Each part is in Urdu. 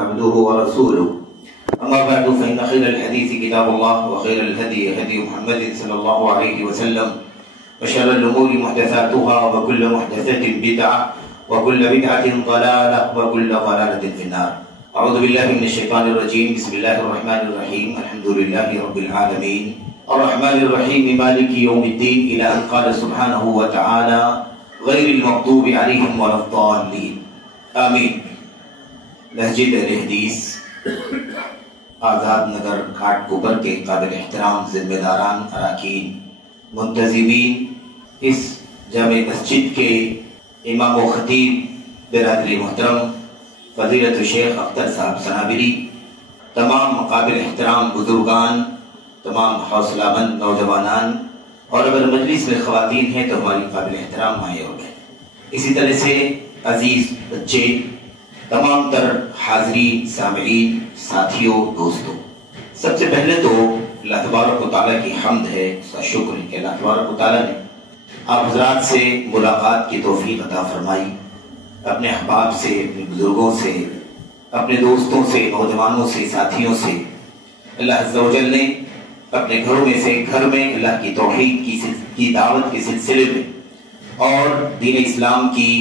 عبده ورسوله أما بعد فإن خير الحديث كتاب الله وخير الهدي هدي محمد صلى الله عليه وسلم وشر الأمور محدثاتها وكل محدثة بدعة وكل بدعة ضلالة وكل ضلالة في النار. أعوذ بالله من الشيطان الرجيم. بسم الله الرحمن الرحيم. الحمد لله رب العالمين الرحمن الرحيم مالك يوم الدين إلى أن قال سبحانه وتعالى غير المغضوب عليهم ولا الضالين آمین. مسجد اہل حدیث آزاد نگر گھاٹ کوپر کے قابل احترام ذمہ داران، اراکین، منتظمین، اس جامع مسجد کے امام و خطیب برادری محترم فضیلت الشیخ اختر صاحب سنابری، تمام قابل احترام بزرگان، تمام حوصلہ مند نوجوانان، اور اگر مجلس میں خواتین ہیں تو ہماری قابل احترام مائیں اور بہن، اسی طرح سے عزیز بچے، تمام تر حاضرین، سامعین، ساتھیوں، دوستوں، سب سے پہلے تو اللہ تبارک و تعالیٰ کی حمد ہے، اس کا شکر ہے کہ اللہ تبارک و تعالیٰ نے آپ حضرات سے ملاقات کی توفیق عطا فرمائی. اپنے احباب سے، اپنے بزرگوں سے، اپنے دوستوں سے، نوجوانوں سے، ساتھیوں سے اللہ عز و جل نے اپنے گھروں میں سے گھر میں اللہ کی توحید کی دعوت کے سلسلے میں اور دین اسلام کی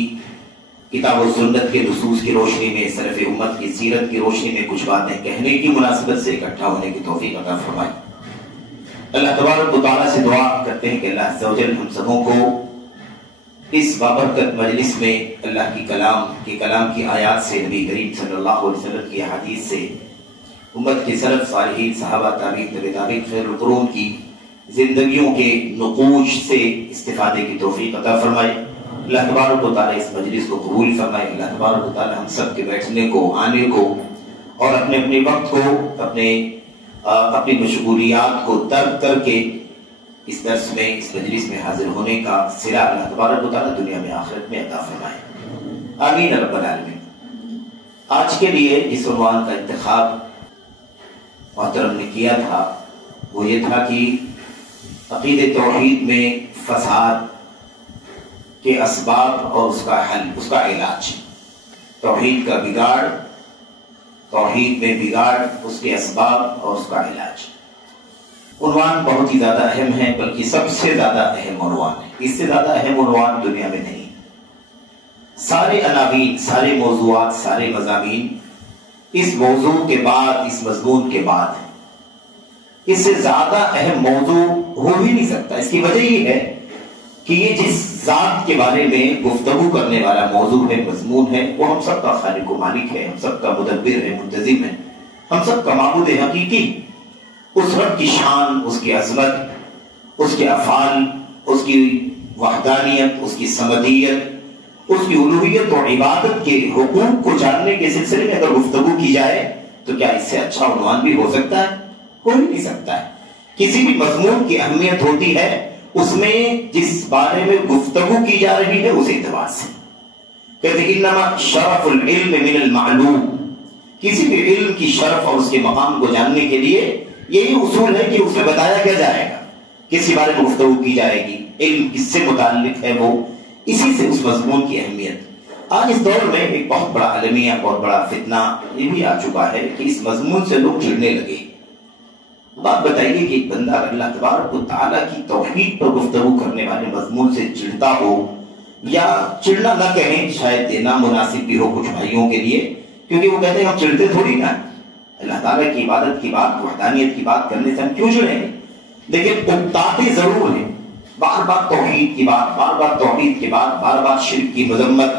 کتاب و سنت کے نصوص کی روشنی میں، سلف امت کی سیرت کی روشنی میں کچھ باتیں کہنے کی مناسبت سے اکٹھا ہونے کی توفیق عطا فرمائی. اللہ تبارک و تعالیٰ سے دعا کرتے ہیں کہ اللہ عز و جل ہم سبوں کو اس بابرکت مجلس میں اللہ کی کلام کی آیات سے، نبی کریم صلی اللہ علیہ وسلم کی حدیث سے، امت کے سلف صالحین، صحابہ، تابعین، تبع تابعین، خیر القرون کی زندگیوں کے نقوش سے استفادے کی توفیق عطا فرمائے. اللہ تبارک و تعالیٰ اس مجلس کو قبول فرمائے. اللہ تبارک و تعالیٰ ہم سب کے بیٹھنے کو، آنے کو اور اپنے اپنے وقت کو، اپنی مشغولیات کو ترک کر کے اس درس میں، اس مجلس میں حاضر ہونے کا صلہ اللہ تبارک و تعالیٰ دنیا میں آخرت میں عطا فرمائے. آمین رب العالمین. آج کے لیے جس عنوان کا انتخاب محترم نے کیا تھا وہ یہ تھا کہ عقید توحید میں فساد کے اسباب اور اس کا حل، اس کا علاج. توحید کا بگاڑ، توحید میں بگاڑ، اس کے اسباب اور اس کا علاج. عنوان بہت ہی زیادہ اہم ہے، بلکہ سب سے زیادہ اہم عنوان ہے. اس سے زیادہ اہم عنوان دنیا میں نہیں. سارے عناوین، سارے موضوعات، سارے مضامین اس موضوع کے بعد، اس مضمون کے بعد ہے. اس سے زیادہ اہم موضوع ہو ہی نہیں سکتا. اس کی وجہ یہ ہے کہ یہ جس ذات کے بارے میں گفتگو کرنے والا موضوع ہے، مضمون ہے، وہ ہم سب کا خالق و مالک ہے، ہم سب کا مدبر ہے، منتظم ہے، ہم سب کا معبود حقیقی. اس رب کی شان، اس کی عظمت، اس کے افعال، اس کی وحدانیت، اس کی صمدیت، اس کی الوہیت اور عبادت کے حقوق کو جاننے کے سلسلے میں اگر گفتگو کی جائے تو کیا اس سے اچھا عنوان بھی ہو سکتا ہے؟ ہو نہیں سکتا ہے. کسی بھی مضمون کی اہمیت ہوتی ہے اس میں جس بارے میں گفتگو کی جا رہی ہے اس اعتبار سے. کہتے ہیں انما شرف العلم من المعلوم. کسی بھی علم کی شرف اور اس کے مقام کو جاننے کے لیے یہی اصول ہے کہ اس میں بتایا کیا جائے گا، کس بارے میں گفتگو کی جائے گی، علم کس سے متعلق ہے، وہ اسی سے اس مضمون کی اہمیت. آج اس دور میں ایک بہت بڑا المیہ، بہت بڑا فتنہ یہ بھی آ چکا ہے کہ اس مضمون سے لوگ چڑھنے لگے. بات بتائیے کہ ایک بندہ اللہ تبارک و تعالیٰ کی توحید پر گفتگو کرنے والے مضمون سے چڑھتا ہو، یا چڑھنا نہ کہیں، شاید دینا مناسب بھی ہو کچھ بھائیوں کے لیے، کیونکہ وہ کہتے ہیں ہم چڑھتے تھوڑی نہ، اللہ تعالیٰ کی عبادت کی بات، وحدانیت کی بات کرنے سے ہم کیوں چڑھیں گے، لیکن اکتاتے ضرور ہیں. بار بار توحید کی بات، بار بار توحید کی بات، بار بار شرک کی مذمت،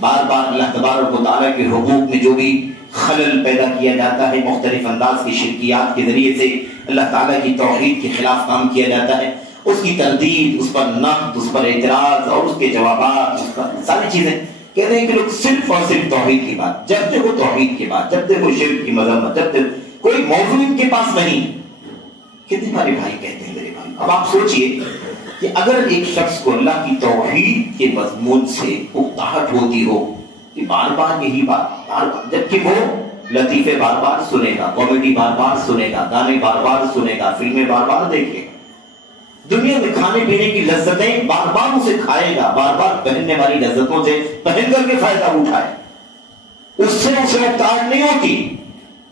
بار بار اللہ تبارک و تعالیٰ کے حقوق میں جو بھی خلل پیدا کیا جاتا ہے، مختلف انداز کی شرکیات کے ذریعے سے اللہ تعالیٰ کی توحید کے خلاف کام کیا جاتا ہے، اس کی تردید، اس پر نقد، اس پر اعتراض اور اس کے جوابات، اس پر ساری چیزیں. کہتے ہیں کہ لوگ صرف اور صرف توحید کی بات، جب دیکھو توحید کی بات، جب دیکھو شرک کی مذمت، جب دیکھو کوئی موضوع ان کے پاس نہیں. کتنے ہمارے بھائی کہتے ہیں میرے بھائی. اب آپ سوچئے کہ اگر ایک شخص کو اللہ کی توحید کے مضمون سے اکتاہٹ ہوتی ہو کہ بار بار یہی بات، بار بار، جبکہ وہ لطیفے بار بار سنے گا، کامیڈی بار بار سنے گا، گانے بار بار سنے گا، فلمیں بار بار دیکھے گا، دنیا میں کھانے پینے کی لذتیں بار بار اسے کھائے گا، بار بار پہننے والی لذتوں سے پہن کر کے فائدہ اٹھائے، اس سے اسے اکتاہٹ نہیں ہوتی.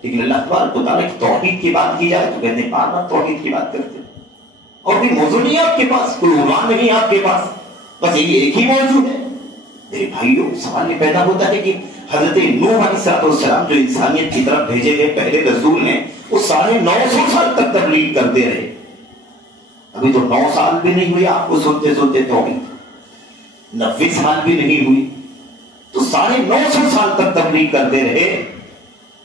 لیکن اللہ تبارک و تعالیٰ کی توحید کی بات کی جائے تو کہتے ہیں بار بار توحید کی بات کرتے ہیں. اور کوئی موضوع نہیں ہے آپ کے پاس, کوئی عنوان نہیں ہے آپ کے پاس, بس یہ ایک ہی موضوع ہے. میرے بھائیوں, سوال یہ پیدا ہوتا ہے کہ حضرت نوح علیہ السلام جو انسانیت کی طرف بھیجے گئے پہلے رسول ہیں, وہ 950 سال تک تبلیغ کرتے رہے. ابھی تو 9 سال بھی نہیں ہوئے آپ کو سنتے سنتے توحید, 90 سال بھی نہیں ہوئی, تو 950 سال تک تبلیغ کرتے رہے.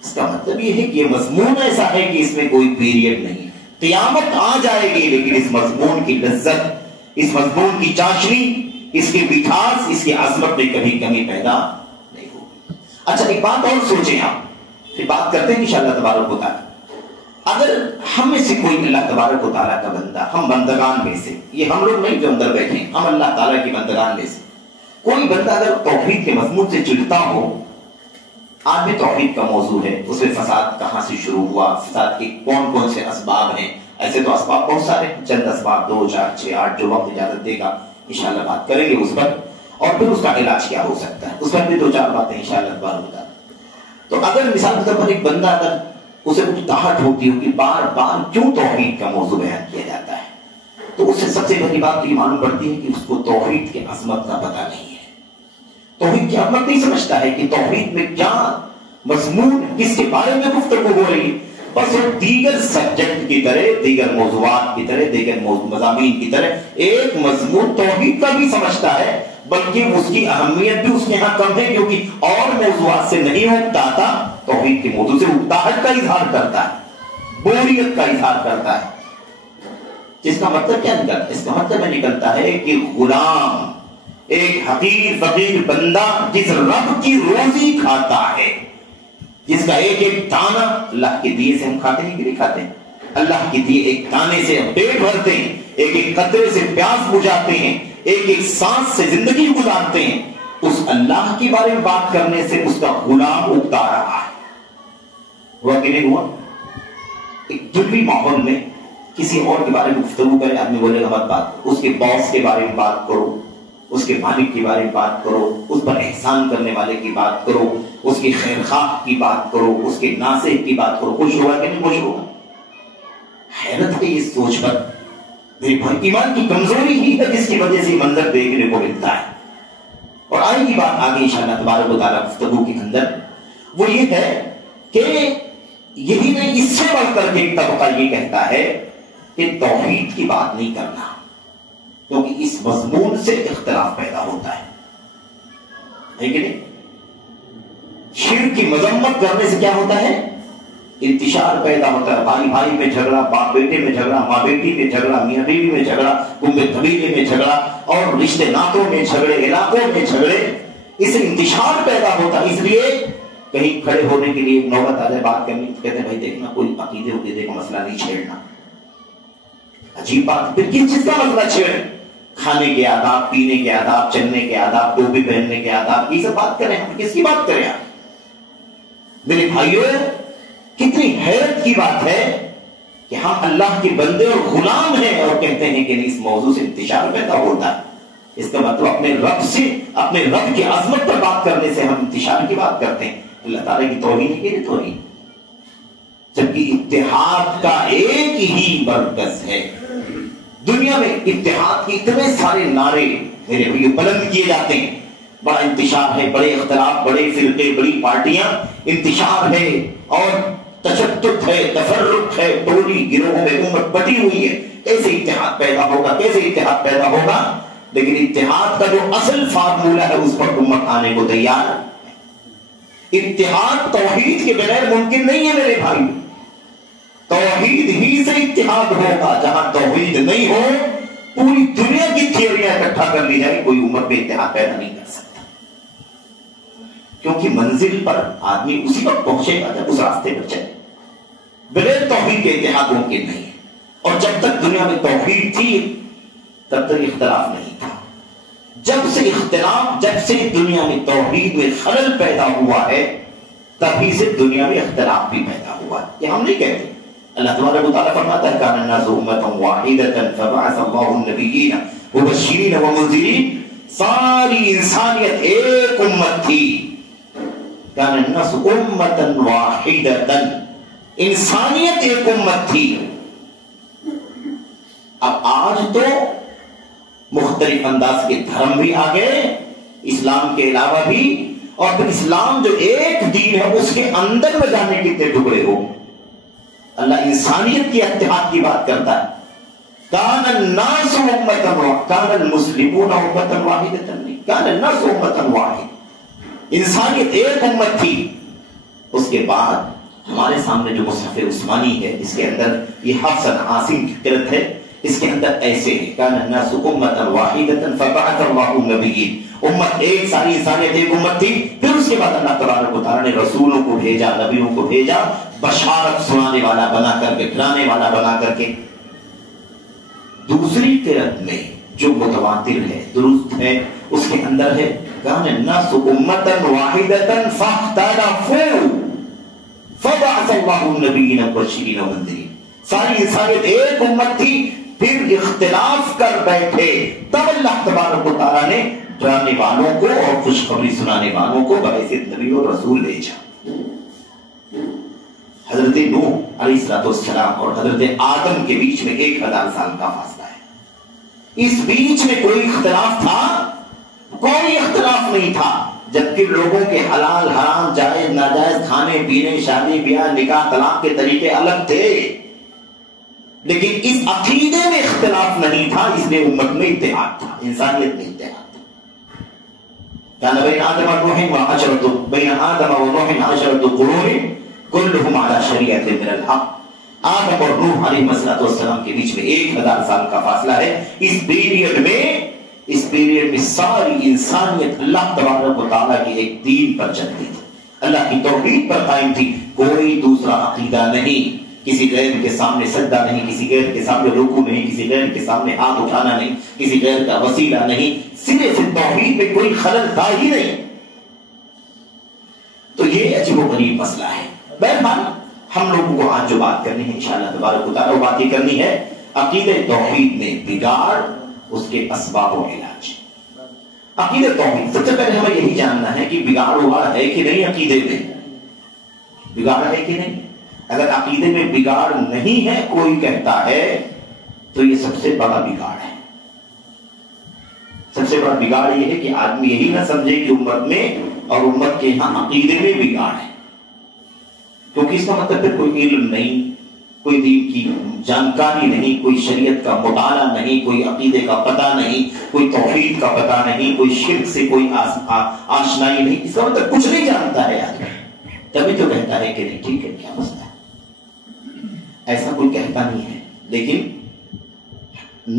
اس کا مطلب یہ ہے کہ یہ مضمون ایسا ہے کہ اس میں کوئی پیریڈ نہیں. قیامت آ جائے گی لیکن اس مضمون کی لذت, اس مضمون کی چاشنی, اس کی مٹھاس, اس کی عظمت میں کبھی کمی پیدا نہیں ہوگی. اچھا ایک بات اور سوچیں آپ, پھر بات کرتے ہیں انشاءاللہ تبارک و تعالیٰ. اگر ہم میں سے کوئی اللہ تبارک و تعالیٰ کا بندہ, ہم بندگان میں سے, یہ ہم لوگ نہیں جو اندر بیٹھے ہیں, ہم اللہ تعالیٰ کی بندگان میں سے کوئی بندہ اگر توحید کے مضمون سے چڑھتا ہو, آج بھی توحید کا موضوع ہے, اس میں فساد کہاں سے شروع ہوا, فساد کے کون کون سے اسباب ہیں. ایسے تو اسباب بہت سارے, چند اسباب 2 4 6 8 جو وقت اجازت دے گا انشاءاللہ بات کریں گے اس پر, اور پھر اس کا علاج کیا ہو سکتا ہے, اس پر بھی 2 4 باتیں انشاءاللہ بات ہوتا ہے. تو اگر مثال کے طور پر ایک بندہ اگر اسے اکتاہٹ ہوتی ہو کہ بار بار کیوں توحید کا موضوع بیان کیا جاتا ہے, تو اس سے سب سے پہلی بات یہ معلوم پڑتی ہے کہ اس کو توحید کے عظمت کا پتہ نہیں ہے. توحید کی عظمت نہیں سمجھتا ہے کہ توحید میں کیا مضمون, کس کے بارے میں گفتگو ہو رہی ہے. بس وہ دیگر سبجیکٹ کی طرح, دیگر موضوعات کی طرح, دیگر مضامین کی طرح ایک مضمون توحید کا بھی سمجھتا ہے, بلکہ اس کی اہمیت بھی اس کے ہاں کم ہے کیونکہ اور موضوعات سے نہیں اکتاتا, توحید کے موضوع سے اکتاہٹ کا اظہار کرتا ہے, بوریت کا اظہار کرتا ہے. جس کا مطلب کیا نکلتا ہے, اس کا مطلب نکلتا ہے کہ غلام, ایک حقیر فقیر بندہ جس رب کی روزی کھاتا ہے, جس کا ایک ایک دانہ اللہ کے دیے سے ہم کھاتے ہیں کہ نہیں کھاتے ہیں, اللہ کے دیے ایک دانے سے ہم پیٹ بھرتے ہیں, ایک ایک قطرے سے پیاس بجھاتے ہیں, ایک ایک سانس سے زندگی گزارتے ہیں. اس اللہ کے بارے میں بات کرنے سے اس کا غلام اگتا رہا ہے. ہوا کہ نہیں ہوا؟ ایک دنوی ماحول میں کسی اور کے بارے میں گفتگو کرے, آدمی بولے گا مت بات کرو, اس کے باس کے بارے میں بات کرو, اس کے مالک کے بارے میں بات کرو, اس پر احسان کرنے والے کی بات کرو, اس کی خیر خواہ کی بات کرو, اس کے ناصح کی بات کرو. خوش ہوگا کہ نہیں خوش ہوگا؟ حیرت ہے اس سوچ پر. میری ایمان کی کمزوری ہی ہے جس کی وجہ سے منظر دیکھنے کو ملتا ہے. اور آئے گی بات آگے انشاءاللہ تبارک و تعالیٰ گفتگو کے اندر, وہ یہ ہے کہ یہی نہیں, اس سے بڑھ کر کے ایک طبقہ یہ کہتا ہے کہ توحید کی بات نہیں کرنا, کیونکہ اس مضمون سے اختلاف پیدا ہوتا ہے کہ نہیں. شرک کی مذمت کرنے سے کیا ہوتا ہے, انتشار پیدا ہوتا ہے. بھائی بھائی میں جھگڑا, باپ بیٹے میں جھگڑا, ماں بیٹی میں جھگڑا, میاں بیوی میں جھگڑا, کنبے قبیلے میں جھگڑا, اور رشتے ناتوں میں جھگڑے, علاقوں میں جھگڑے. اس سے انتشار پیدا ہوتا ہے. اس لیے کہیں کھڑے ہونے کے لیے نوبت آ جائے بات کرنی, کہتے ہیں بھائی دیکھنا کوئی عقیدے وقیدے کا مسئلہ نہیں چھیڑنا. عجیب بات, پھر کس چیز کا مسئلہ چھیڑے؟ کھانے کے آداب, پینے کے آداب, چلنے کے آداب, ٹوپی پہننے کے آداب, یہ سب بات کریں. ہم کس کی بات کریں آپ؟ میرے بھائیوں, کتنی حیرت کی بات ہے کہ ہم اللہ کے بندے اور غلام ہیں اور کہتے ہیں کہ اس موضوع سے انتشار پیدا ہوتا ہے. اس کا مطلب اپنے رب سے, اپنے رب کی عظمت پر بات کرنے سے ہم انتشار کی بات کرتے ہیں. اللہ تعالیٰ کی توہین کی نہیں توہین, جبکہ اتحاد کا ایک ہی مرکز ہے. دنیا میں اتحاد کے اتنے سارے نعرے میرے بھائی بلند کیے جاتے ہیں, بڑا انتشار ہے, بڑے اختلاف, بڑے فرقے, بڑی پارٹیاں, انتشار ہے اور تشدد ہے, تفرق ہے, ٹولی گروہوں میں امت بٹی ہوئی ہے. کیسے اتحاد پیدا ہوگا, کیسے اتحاد پیدا ہوگا؟ لیکن اتحاد کا جو اصل فارمولہ ہے اس پر امت آنے کو تیار ہے. اتحاد توحید کے بغیر ممکن نہیں ہے میرے بھائی. توحید ہی سے اتحاد ہوگا. جہاں توحید نہیں ہو, پوری دنیا کی تھیوریاں اکٹھا کر لی جائے, کوئی امت پہ اتحاد پیدا نہیں کر سکتا. کیونکہ منزل پر آدمی اسی وقت پہنچے گا جب اس راستے پر چلے. بغیر توحید کے اتحاد ممکن نہیں ہے. اور جب تک دنیا میں توحید تھی تب تک اختلاف نہیں تھا. جب سے دنیا میں توحید میں خلل پیدا ہوا ہے, تبھی سے دنیا میں اختلاف بھی پیدا ہوا ہے. یہ ہم نہیں کہتے. اللہ تبارک و تعالیٰ فرماتا ہے کان الناس امۃ واحدۃ فبعث اللہ النبیین مبشرین ومنذرین. ساری انسانیت ایک امت تھی. کان الناس امۃ واحدۃ, انسانیت ایک امت تھی. اب آج تو مختلف انداز کے دھرم بھی آ گئے اسلام کے علاوہ بھی, اور پھر اسلام جو ایک دین ہے اس کے اندر میں جانے کتنے ٹکڑے ہو. اللہ انسانیت کی اتحاد کی بات کرتا ہے. کان الناس امۃ واحدۃ کان المسلمون امۃ واحدۃ نہیں, کان الناس امۃ واحدۃ. انسانیت ایک امت تھی. اس کے بعد ہمارے سامنے جو مصحف عثمانی ہے اس کے اندر یہ حفص عاصم کی قرأت ہے, اس کے اندر ایسے ہے کان الناس امۃ واحدۃ فبعث اللہ النبیین. امت ایک, ساری انسانیت ایک امت تھی. پھر اس کے بعد اللہ تبارک و تعالیٰ نے رسولوں کو بھیجا, نبیوں کو بھیجا, بشارت سنانے والا بنا کر کے, ڈرانے والا بنا کر کے. دوسری قرأت میں جو متواتر ہے, درست ہے, اس کے اندر ہے کان الناس امۃ واحدۃ فاختلفوا فبعث اللہ النبیین مبشرین ومنذرین. ساری انسانیت ایک امت تھی, پھر اختلاف کر بیٹھے, تب اللہ تبارک و تعالیٰ نے ڈرانے والوں کو اور خوشخبری سنانے والوں کو بحیثیت نبی اور رسول بھیجا. حضرت نوح علیہ السلام اور حضرت آدم کے بیچ میں 1000 سال کا فاصلہ ہے. اس بیچ میں کوئی اختلاف تھا؟ کوئی اختلاف نہیں تھا. جبکہ لوگوں کے حلال حرام, جائز ناجائز, کھانے پینے, شادی بیاہ, نکاح طلاق کے طریقے الگ تھے, لیکن اس عقیدے میں اختلاف نہیں تھا. اس لیے امت میں اتحاد تھا, انسانیت میں اتحاد تھا. بین آدم و نوح عشرۃ قرون کلہم علی شریعۃ من الحق. آدم اور نوح علیہ السلام کے بیچ میں 1000 سال کا فاصلہ ہے. اس پیریڈ میں ساری انسانیت اللہ تبارک و تعالیٰ کی ایک دین پر چلتی تھی, اللہ کی توحید پر قائم تھی. کوئی دوسرا عقیدہ نہیں, کسی غیر کے سامنے سجدہ نہیں, کسی غیر کے سامنے رکوع نہیں, کسی غیر کے سامنے ہاتھ اٹھانا نہیں, کسی غیر کا وسیلہ نہیں. صرف توحید میں کوئی خلل تھا ہی نہیں. تو یہ عجیب و غریب مسئلہ ہے. بہرحال ہم لوگوں کو آج جو بات کرنی ہے انشاءاللہ تبارک و تعالیٰ, وہ بات یہ کرنی ہے عقیدہ توحید میں بگاڑ, اس کے اسباب و علاج. عقیدہ توحید, سب سے پہلے ہمیں یہی جاننا ہے کہ بگاڑ ہوا ہے کہ نہیں, عقیدے میں بگاڑ ہے کہ نہیں. اگر عقیدے میں بگاڑ نہیں ہے کوئی کہتا ہے تو یہ سب سے بڑا بگاڑ ہے. سب سے بڑا بگاڑ یہ ہے کہ آدمی یہی نہ سمجھے کہ امت میں اور امت کے یہاں عقیدے میں بگاڑ ہے, کیونکہ اس کا مطلب پھر کوئی علم نہیں, کوئی دین کی جانکاری نہیں, کوئی شریعت کا مطالعہ نہیں, کوئی عقیدے کا پتہ نہیں, کوئی توحید کا پتہ نہیں, کوئی شرک سے کوئی آشنائی نہیں. اس کا مطلب کچھ نہیں جانتا ہے آدمی, تبھی تو کہتا ہے کہ نہیں ٹھیک ہے, کیا مسئلہ ہے. ایسا کوئی کہتا نہیں ہے, لیکن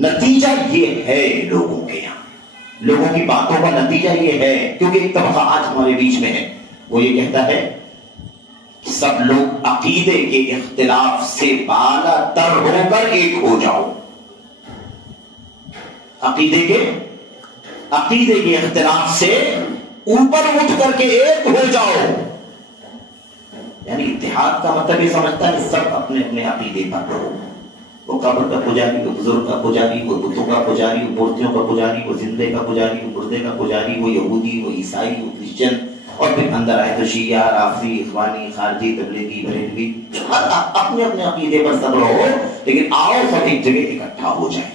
نتیجہ یہ ہے لوگوں کے یہاں, لوگوں کی باتوں کا نتیجہ یہ ہے, کیونکہ ایک طبقہ آج ہمارے بیچ میں ہے, وہ یہ کہتا ہے کہ سب لوگ عقیدے کے اختلاف سے بالا تر ہو کر ایک ہو جاؤ. عقیدے کے اختلاف سے اوپر اٹھ کر کے ایک ہو جاؤ. یعنی اتحاد کا مطلب یہ سمجھتا ہے سب اپنے اپنے عقیدے پر رہو. وہ قبر کا پجاری, وہ بزرگ کا پجاری, وہ بتوں کا پجاری, وہ مورتیوں کا پجاری, وہ زندے کا پجاری, وہ مردے کا پجاری, وہ یہودی, وہ عیسائی, وہ کرسچن, اور پھر اندر آئے تو شیعہ, رافضی, اخوانی, خارجی, تبلیغی, بریلوی, اپنے اپنے عقیدے پر سب رہو, لیکن آؤ سب ایک جگہ اکٹھا ہو جائیں.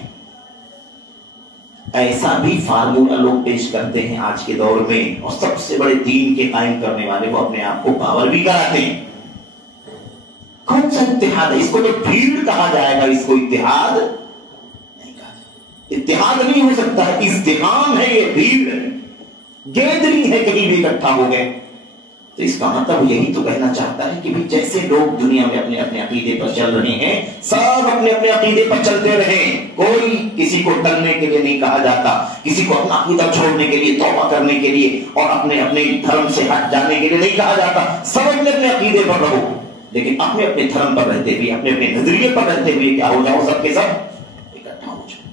ایسا بھی فارمولہ لوگ پیش کرتے ہیں آج کے دور میں, اور سب سے بڑے دین کے قائم کرنے والے وہ اپنے آپ کو پاور بھی کراتے ہیں. کون سا اتحاد ہے؟ اس کو تو بھیڑ کہا جائے گا, اس کو اتحاد نہیں کہا جائے. اتحاد نہیں ہو سکتا ہے, ازدحام ہے, یہ بھیڑ گیدری ہے, کہیں بھی اکٹھا ہو گئے. تو اس کا مطلب یہی تو کہنا چاہتا ہے کہ جیسے لوگ دنیا میں اپنے اپنے عقیدے پر چل رہے ہیں, سب اپنے اپنے عقیدے پر چلتے رہیں, کوئی کسی کو ٹلنے کے لیے نہیں کہا جاتا, کسی کو اپنا عقیدہ چھوڑنے کے لیے, توبہ کرنے کے لیے اور اپنے اپنے دھرم سے ہٹ جانے کے لیے نہیں کہا جاتا. سب اپنے اپنے عقیدے پر رہو, لیکن اپنے اپنے دھرم پر رہتے ہوئے, اپنے اپنے نظریے پر رہتے ہوئے کیا ہو جاؤ, سب کے سب اکٹھا ہو جاؤ.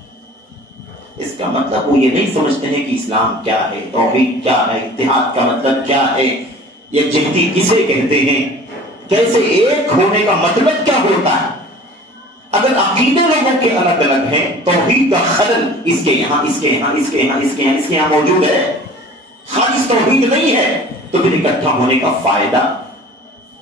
اس کا مطلب وہ یہ نہیں سمجھتے ہیں کہ اسلام کیا ہے, توحید کیا ہے, اتحاد کا مطلب کیا ہے, یکجہتی کسے کہتے ہیں, کیسے ایک ہونے کا مطلب کیا ہوتا ہے. اگر عقیدے لوگوں کے الگ الگ ہیں, توحید کا خلل اس کے یہاں, اس کے یہاں, اس کے یہاں, اس کے یہاں, اس کے یہاں موجود ہے, خالص توحید نہیں ہے, تو پھر اکٹھا ہونے کا فائدہ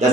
10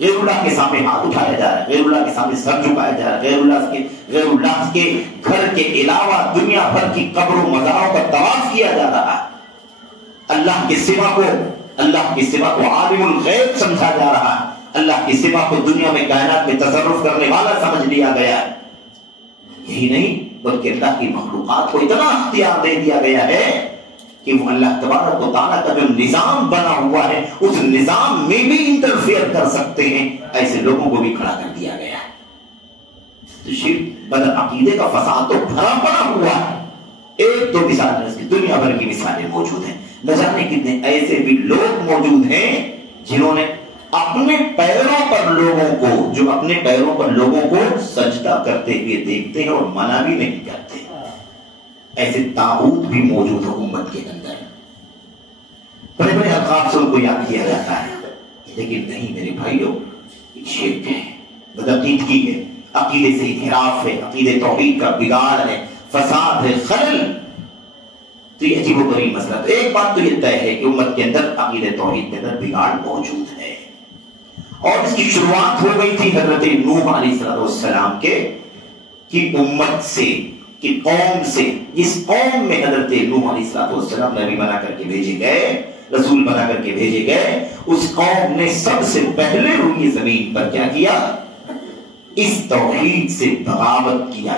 غیر اللہ کے سامنے ہاتھ اٹھایا جا رہا ہے، غیر اللہ کے سامنے سر جھکایا جا رہا ہے، غیر اللہ کے گھر کے علاوہ دنیا بھر کی قبر و مزاروں کا طواف کیا جا رہا ہے، اللہ کے سوا کو عالم الغیب سمجھا جا رہا ہے، اللہ کے سوا کو دنیا میں کائنات میں تصرف کرنے والا سمجھ لیا گیا ہے۔ یہی نہیں بلکہ اللہ کی مخلوقات کو اتنا اختیار دے دیا گیا ہے کہ وہ اللہ تبارک و تعالیٰ کا جو نظام بنا ہوا ہے اس نظام میں بھی انٹرفیئر کر سکتے ہیں، ایسے لوگوں کو بھی کھڑا کر دیا گیا ہے۔ تو شرک بدر عقیدے کا فساد تو بھرا پڑا ہوا ہے، ایک دو مثال اس کی دنیا بھر کی مثالیں موجود ہیں، نہ جانے کتنے ایسے بھی لوگ موجود ہیں جنہوں نے اپنے پیروں پر لوگوں کو سجدہ کرتے ہوئے دیکھتے ہیں اور منع بھی نہیں کرتے۔ ایسے طاغوت بھی موجود ہے امت کے اندر، بڑے بڑے القاب سے ان کو یاد کیا جاتا ہے، لیکن نہیں میرے بھائیوں، شرک ہے، بدعقیدگی ہے، عقیدے سے انحراف ہے، عقیدے توحید کا بگاڑ ہے، فساد ہے، خلل۔ تو یہ عجیب و غریب مسئلہ۔ تو ایک بات تو یہ طے ہے کہ امت کے اندر عقیدے توحید کے اندر بگاڑ موجود ہے، اور اس کی شروعات ہو گئی تھی حضرت نوح علیہ السلام کی امت سے، کی قوم سے۔ جس قوم میں حضرت نوح علیہ السلام نبی بنا کر کے بھیجے گئے، رسول بنا کر کے بھیجے گئے، اس قوم نے سب سے پہلے روئی زمین پر کیا کیا؟ اس توحید سے بغاوت کیا،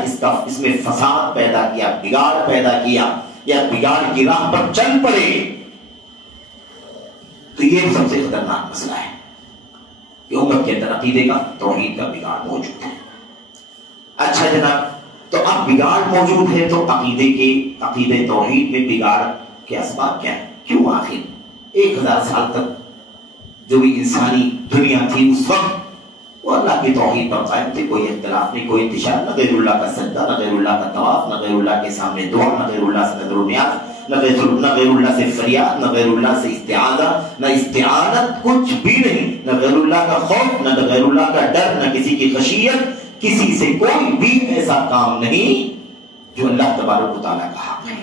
اس میں فساد پیدا کیا، بگاڑ پیدا کیا، یا بگاڑ کی راہ پر چل پڑے۔ تو یہ سب سے خطرناک مسئلہ ہے کہ امت کے اندر عقیدے کا توحید کا بگاڑ موجود ہے۔ اچھا جناب، تو اب بگاڑ موجود ہے تو عقیدے توحید میں بگاڑ کے اسباب کیا ہے؟ کیوں آخر 1000 سال تک جو بھی انسانی دنیا تھی اس وقت وہ اللہ کی توحید پر قائم تھے، کوئی اختلاف نہیں، کوئی انتشار، نہ غیر اللہ کا سجدہ، نہ غیر اللہ کا طواف، نہ غیر اللہ کے سامنے دعا، نہ غیر اللہ سے نظر و نیاز، نہ غیر اللہ سے فریاد، نہ غیر اللہ سے استعاذہ، نہ استعانت، کچھ بھی نہیں، نہ غیر اللہ کا خوف، نہ غیر اللہ کا ڈر، نہ کسی کی خشیت، کسی سے کوئی بھی ایسا کام نہیں جو اللہ تبارک و تعالیٰ کا حق ہے۔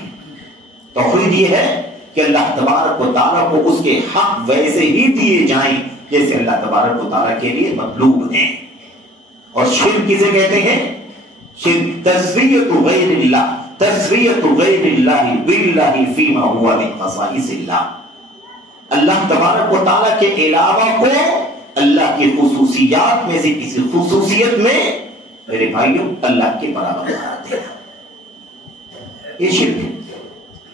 توحید یہ ہے کہ اللہ تبارک و تعالیٰ کو اس کے حق ویسے ہی دیے جائیں جیسے اللہ تبارک و تعالیٰ کے لیے مطلوب ہیں۔ اور شرک کسے کہتے ہیں؟ شرک تسویۃ غیر اللہ، تسویۃ غیر اللہ باللہ فیما ہوا من خصائص اللہ، اللہ تبارک و تعالیٰ کے علاوہ کو اللہ کی خصوصیات میں سے کسی خصوصیت میں میرے بھائیوں اللہ کے برابر قرار دینا، یہ شرک ہے۔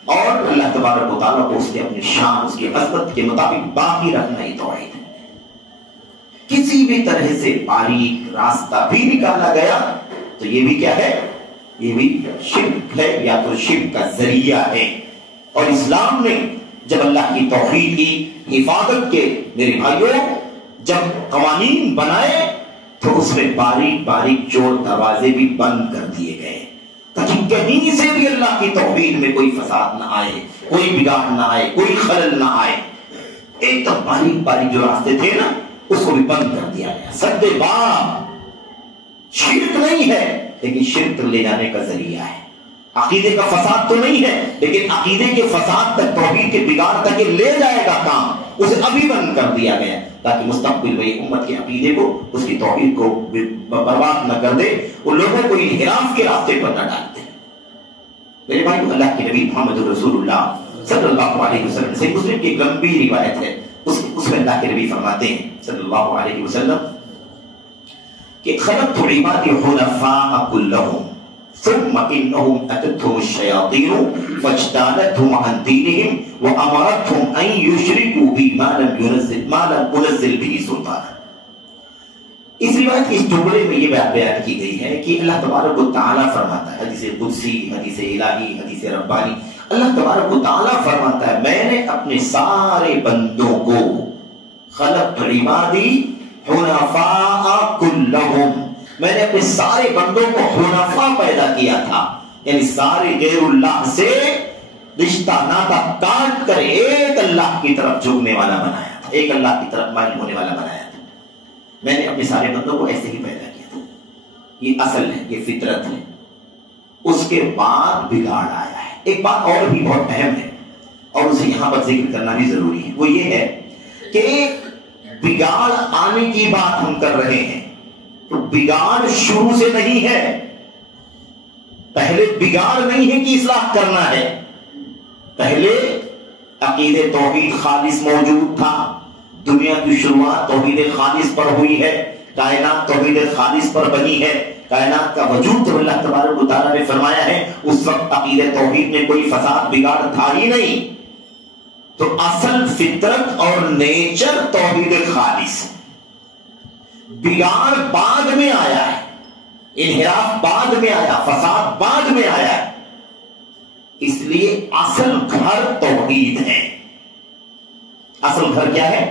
اور اللہ تبارک و تعالیٰ کو اس کے اپنی شان، اس کی عظمت کے مطابق باقی رکھنا ہی توحید ہے۔ کسی بھی طرح سے باریک راستہ بھی نکالا گیا تو یہ بھی کیا ہے؟ یہ بھی شرک ہے، یا تو شرک کا ذریعہ ہے۔ اور اسلام نے جب اللہ کی توحید کی حفاظت کے میرے بھائیوں جب قوانین بنائے تو اس میں باریک باریک چور دروازے بھی بند کر دیے گئے تاکہ کہیں سے بھی اللہ کی توحید میں کوئی فساد نہ آئے، کوئی بگاڑ نہ آئے، کوئی خلل نہ آئے۔ ایک دم باریک باریک جو راستے تھے نا اس کو بھی بند کر دیا گیا۔ سد باب شرک نہیں ہے لیکن شرک لے جانے کا ذریعہ ہے۔ عقیدے کا فساد تو نہیں ہے لیکن عقیدے کے فساد تک، توحید کے بگاڑ تک یہ لے جائے گا کام، اسے ابھی بند کر دیا گیا تاکہ مستقبل میں امت کے عقیدے کو، اس کی توحید کو برباد نہ کر دے، ان لوگوں کو انحراف کے راستے پر نہ ڈال دے۔ میرے بھائی، اللہ کے نبی محمد رسول اللہ صلی اللہ علیہ وسلم سے مسلم کی لمبی روایت ہے، اس میں اللہ کے نبی فرماتے ہیں صلی اللہ علیہ وسلم کہ خلقت عبادی حنفاء كلهم ثم انهم اتتهم الشياطين فاجتالتهم عن دينهم وامرتهم ان يشركوا بي ما لم انزل به سلطانا۔ اس روایت کے اس ٹکڑے میں یہ بات بیان کی گئی ہے کہ اللہ تبارک و تعالیٰ فرماتا ہے، حدیث قدسی، حدیث الہی، حدیث ربانی، اللہ تبارک و تعالیٰ فرماتا ہے میں نے اپنے سارے بندوں کو خلقت عبادی حنفاء کلہم، میں نے اپنے سارے بندوں کو حنفاء پیدا کیا تھا، یعنی سارے غیر اللہ سے رشتہ ناتا کاٹ کر ایک اللہ کی طرف جھکنے والا بنایا تھا، ایک اللہ کی طرف مائل ہونے والا بنایا تھا۔ میں نے اپنے سارے بندوں کو ایسے ہی پیدا کیا تھا، یہ اصل ہے، یہ فطرت ہے۔ اس کے بعد بگاڑ آیا ہے۔ ایک بات اور بھی بہت اہم ہے اور اسے یہاں پر ذکر کرنا بھی ضروری ہے، وہ یہ ہے کہ بگاڑ آنے کی بات ہم کر رہے ہیں، تو بگاڑ شروع سے نہیں ہے، پہلے بگاڑ نہیں ہے کہ اصلاح کرنا ہے، پہلے عقید توحید خالص موجود تھا، دنیا کی شروعات توحید خالص پر ہوئی ہے، کائنات توحید خالص پر بنی ہے، کائنات کا وجود تو اللہ تبارک و تعالیٰ نے فرمایا ہے، اس وقت عقید توحید میں کوئی فساد بگاڑ تھا ہی نہیں، تو اصل فطرت اور نیچر توحید خالص ہے، بگاڑ بعد میں آیا ہے، انحراف بعد میں آیا، فساد بعد میں آیا، اس لیے اصل گھر توحید ہے، اصل گھر کیا ہے؟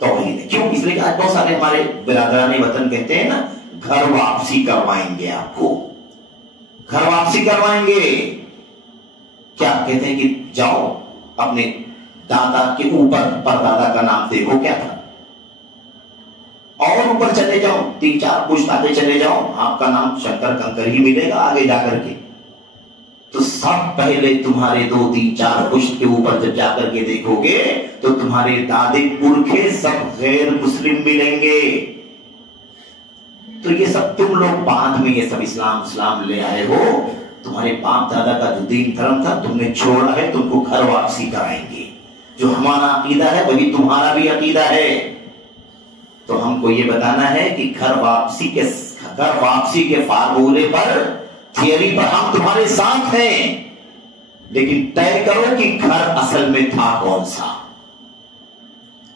توحید ہے۔ کیوں؟ اس لیے کہ آج بہت سارے ہمارے برادران وطن کہتے ہیں نا گھر واپسی کروائیں گے، آپ کو گھر واپسی کروائیں گے، کیا کہتے ہیں کہ جاؤ اپنے دادا کے اوپر پردادا کا نام دیکھو کیا تھا، اور اوپر چلے جاؤ 3-4 پشت آگے چلے جاؤ، آپ کا نام شنکر کنکر ہی ملے گا آگے جا کر کے، تو سب پہلے تمہارے 2-3-4 پشت کے اوپر جب جا کر کے دیکھو گے تو تمہارے دادے پرکھے سب غیر مسلم ملیں گے، تو یہ سب تم لوگ بعد میں یہ سب اسلام لے آئے ہو، تمہارے باپ دادا کا جو دین دھرم تھا تم نے چھوڑا ہے، تم کو گھر واپسی کرائیں گے، جو ہمارا عقیدہ ہے وہی تمہارا بھی عقیدہ ہے، تو ہم کو یہ بتانا ہے کہ گھر واپسی کے فارمولے پر، تھیوری پر ہم تمہارے ساتھ ہیں، لیکن طے کرو کہ گھر اصل میں تھا کون سا۔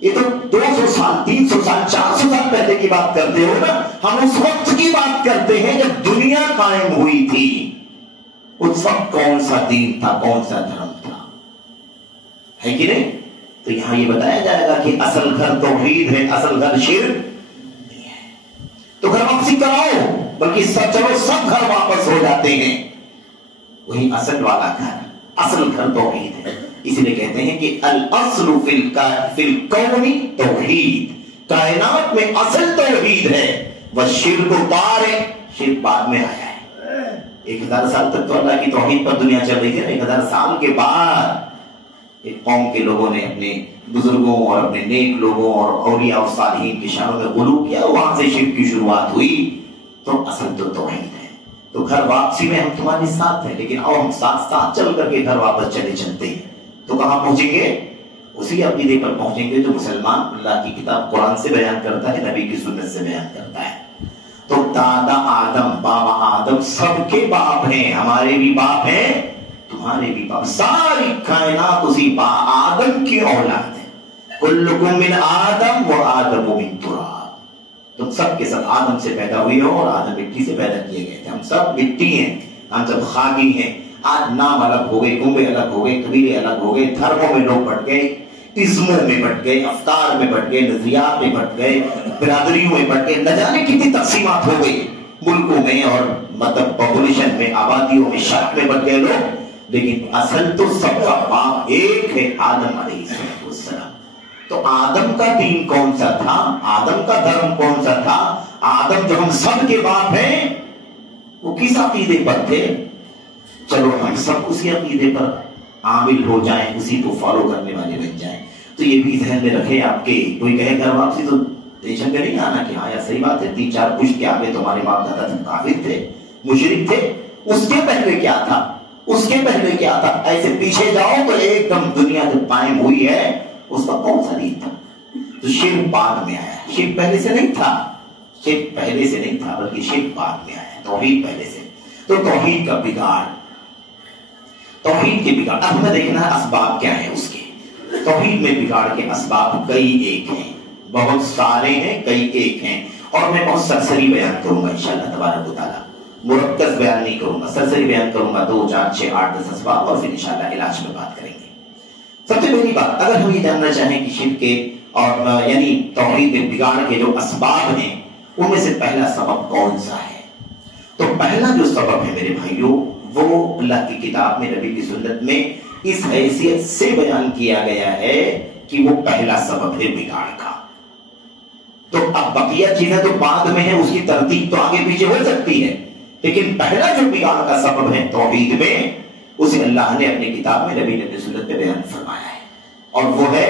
یہ تو 200 سال 300 سال 400 سال پہلے کی بات کرتے ہو نا، ہم اس وقت کی بات کرتے ہیں جب دنیا قائم ہوئی تھی، اس وقت کون سا دین تھا، کون سا دھرم تھا، ہے کہ نہیں؟ تو یہاں یہ بتایا جائے گا کہ اصل گھر توحید ہے، اصل گھر شرک نہیں ہے، تو گھر واپسی کراؤ، بلکہ چلو سب گھر واپس ہو جاتے ہیں، وہی اصل والا گھر، اصل گھر توحید ہے، اس لیے کہتے ہیں کہ الاصل فی الکون توحید، کائنات میں اصل توحید ہے، والشرک طارئ، شرک بعد میں آیا ہے، 1000 سال تک تو اللہ کی توحید پر دنیا چل رہی تھی، 1000 سال کے بعد ایک قوم کے لوگوں نے اپنے بزرگوں اور اپنے نیک لوگوں اور اولیاء اور صالحین کی شانوں میں غلو کیا، وہاں سے شرک کی شروعات ہوئی، تو اصل تو توحید ہے، تو گھر واپسی میں ہم تمہارے ساتھ ہیں، لیکن آؤ ہم ساتھ ساتھ چل کر کے گھر واپس چلتے ہیں، تو کہاں پہنچیں گے؟ اسی عقیدے پر پہنچیں گے جو مسلمان اللہ کی کتاب قرآن سے بیان کرتا ہے، نبی کی سنت سے بیان کرتا ہے، تو دادا آدم بابا آدم سب کے باپ ہیں، ہمارے بھی باپ ہیں، تمہارے بھی باپ، ساری کائنات اسی آدم کی اولاد ہے، کلکم من آدم و آدم من تراب، تم سب کے سب آدم سے پیدا ہوئے ہو اور آدم مٹی سے پیدا کیے گئے تھے، ہم سب مٹی ہیں، ہم سب خاکی ہیں، آج نام الگ ہو گئے، کنبے الگ ہو گئے، قبیلے الگ ہو گئے، دھرموں میں لوگ بٹ گئے، اسموں میں بٹ گئے، افطار میں بٹ گئے، نظریات میں بٹ گئے، برادریوں میں بٹ گئے، نہ جانے کتنی تقسیمات ہو گئی، ملکوں میں اور مطلب پاپولیشن میں، آبادیوں میں، شہر میں بٹ گئے لوگ، لیکن اصل تو سب کا باپ ایک ہے، آدم علیہ السلام، تو آدم کا دین کون سا تھا، آدم کا دھرم کون سا تھا، آدم جو ہم سب کے باپ ہیں وہ کس عقیدے پر تھے، چلو ہم سب اسی عقیدے پر عامل ہو جائیں، اسی کو فالو کرنے والے بن جائیں، تو یہ بھی ذہن میں رکھے آپ کے، کوئی کہے گھر واپسی تو ٹینشن میں نہیں آنا کہ ہاں یار صحیح بات ہے، 3-4 پشت کے آگے تمہارے باپ دادا تھے کافر تھے، مشرک تھے، اس کے پہلے کیا تھا، اس کے پہلے کیا تھا، ایسے پیچھے جاؤ تو ایک دم دنیا جب قائم ہوئی ہے اس کا کون سا دین تھا، تو شرک بعد میں آیا، شرک پہلے سے نہیں تھا، شرک پہلے سے نہیں تھا بلکہ شرک بعد میں آیا، توحید پہلے سے، تو توحید کا بگاڑ، توحید کے بگاڑ، اب ہمیں دیکھنا ہے اسباب کیا ہیں اس کے، توحید میں بگاڑ کے اسباب کئی ایک ہیں، بہت سارے ہیں، کئی ایک ہیں، اور میں بہت سرسری بیان کروں گا انشاءاللہ تبارک و تعالیٰ، مرکز بیان نہیں کروں گا، سرسری بیان کروں گا، 2 4 6 8 10 اسباب، اور پھر انشاءاللہ علاج میں بات کریں گے۔ سب سے پہلی بات، اگر ہم یہ جاننا چاہیں کہ شرک کے اور یعنی توحید میں بگاڑ کے جو اسباب ہیں ان میں سے پہلا سبب کون سا ہے، تو پہلا جو سبب ہے میرے بھائیوں وہ اللہ کی کتاب میں، نبی کی سنت میں اس حیثیت سے بیان کیا گیا ہے کہ وہ پہلا سبب ہے بگاڑ کا، تو اب بقیہ چیزیں تو بعد میں ہیں، اس کی ترتیب تو آگے پیچھے ہو سکتی ہے، لیکن پہلا جو بگاڑ کا سبب ہے توحید میں، اسے اللہ نے اپنی کتاب میں، نبی نے اپنی سنت میں بیان فرمایا ہے، اور وہ ہے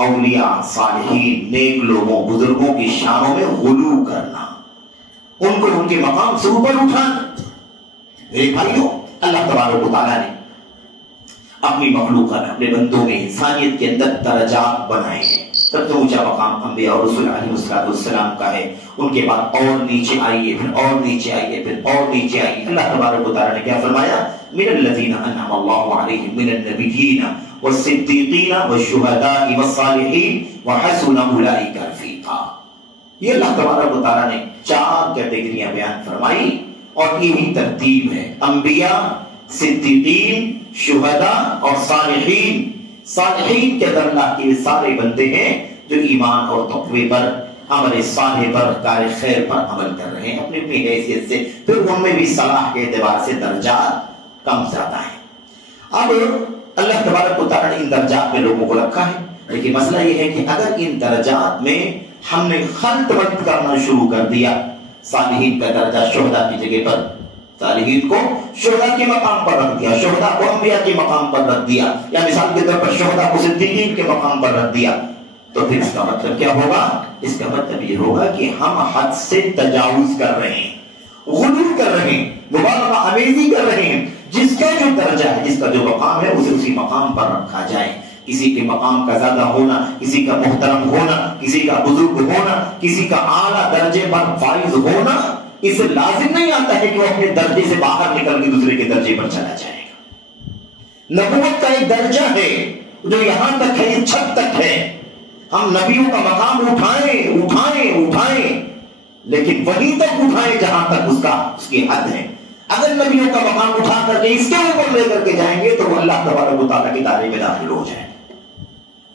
اولیاء صالحین نیک لوگوں بزرگوں کی شانوں میں غلو کرنا، ان کو ان کے مقام سے اوپر اٹھانا۔ میرے بھائیوں، اللہ تبارک و تعالیٰ نے اپنی مخلوقات اپنے بندوں میں انسانیت کے اندر درجات بنائے ہیں۔ سب سے اونچا مقام انبیاء اور رسول علیہ السلام کا ہے، ان کے بعد اور نیچے آئیے، پھر اور نیچے آئیے، پھر اور نیچے آئیے۔ اللہ تبارک و تعالیٰ نے کیا فرمایا؟ من الذین انعم اللہ علیہم من النبیین والصدیقین والشہداء والصالحین وحسن اولئک رفیقا۔ یہ اللہ تبارک و تعالیٰ نے 4 کیٹیگریاں بیان فرمائی، اور یہی ترتیب ہے، انبیاء، صدیقین، شہداء اور صالحین۔ صالحین کے اندر اللہ کے سارے بندے ہیں جو ایمان اور تقوی پر، عمل صالح پر، کار خیر پر عمل کر رہے ہیں اپنی اپنی حیثیت سے، پھر ان میں بھی صلاح کے اعتبار سے درجات کم زیادہ ہیں۔ اب اللہ تبارک و تعالیٰ نے ان درجات میں لوگوں کو رکھا ہے، لیکن مسئلہ یہ ہے کہ اگر ان درجات میں ہم نے خلط ملط کرنا شروع کر دیا، صالحین کا درجہ شہداء کی جگہ پر، صالحین کو شہداء کے مقام پر رکھ دیا، شہداء کو انبیاء کے مقام پر رکھ دیا، یا مثال کے طور پر شہداء کو صدیقین کے مقام پر رکھ دیا، تو پھر اس کا مطلب کیا ہوگا؟ اس کا مطلب یہ ہوگا کہ ہم حد سے تجاوز کر رہے ہیں، غلو کر رہے ہیں، مبالغہ آمیزی کر رہے ہیں۔ جس کا جو درجہ ہے، جس کا جو مقام ہے، اسے اسی مقام پر رکھا جائے۔ کسی کے مقام کا زیادہ ہونا، کسی کا محترم ہونا، کسی کا بزرگ ہونا، کسی کا اعلیٰ درجے پر فائز ہونا، اس سے لازم نہیں آتا ہے کہ وہ اپنے درجے سے باہر نکل کے دوسرے کے درجے پر چلا جائے گا۔ نبوت کا ایک درجہ ہے جو یہاں تک ہے، اس چھت تک ہے۔ ہم نبیوں کا مقام اٹھائیں، لیکن وہیں تک اٹھائیں جہاں تک اس کی حد ہے۔ اگر نبیوں کا مقام اٹھا کر کے اس کے اوپر لے کر کے جائیں گے تو وہ اللہ تبارک و تعالیٰ کے دائرے میں داخل ہو جائیں گے،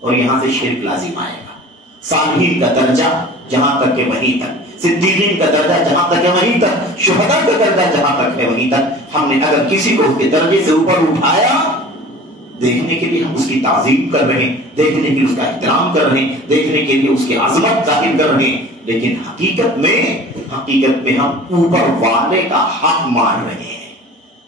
اور یہاں سے شرک لازم آئے گا۔ صالحین کا درجہ جہاں تک ہے وہیں تک، صدیقین کا درجہ جہاں تک ہے وہیں تک، شہداء کا درجہ جہاں تک ہے وہیں تک۔ ہم نے اگر کسی کو اس کے درجے سے اوپر اٹھایا، دیکھنے کے لیے ہم اس کی تعظیم کر رہے ہیں، دیکھنے کے لیے اس کا احترام کر رہے ہیں، دیکھنے کے لیے اس کی عظمت ظاہر کر رہے ہیں، لیکن حقیقت میں ہم اوپر والے کا حق مان رہے ہیں،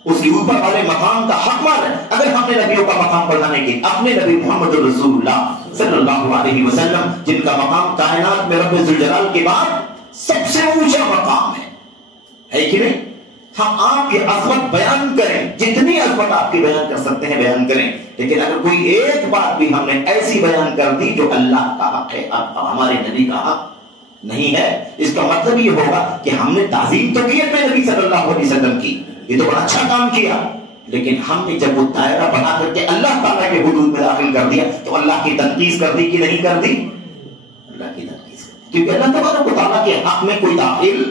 اس کے اوپر والے مقام کا حق مان رہے ہیں۔ اگر ہم نے نبیوں کا مقام بڑھانے کے اپنے نبی محمد رسول اللہ صلی اللہ علیہ وسلم، جن کا مقام کائنات میں رب ذوالجلال کے بعد سب سے اونچا مقام ہے کہ نہیں؟ ہم آپ کی عظمت بیان کریں، جتنی عظمت آپ کی بیان کر سکتے ہیں بیان کریں، لیکن اگر کوئی ایک بات بھی ہم نے ایسی بیان کر دی جو اللہ کا حق ہے، ہمارے نبی کا حق نہیں ہے، اس کا مطلب یہ ہوگا کہ ہم نے تعظیم تو کی اپنے نبی صلی اللہ علیہ وسلم کی، یہ تو بڑا اچھا کام کیا، لیکن ہم نے جب وہ دائرہ بنا کر کے اللہ تعالیٰ کے حدود میں داخل کر دیا تو اللہ کی تنقیص کر دی کہ نہیں کر دی؟ اللہ کی تنقیص کر دی، کیونکہ اللہ تبارک و تعالیٰ کے حق میں کوئی داخل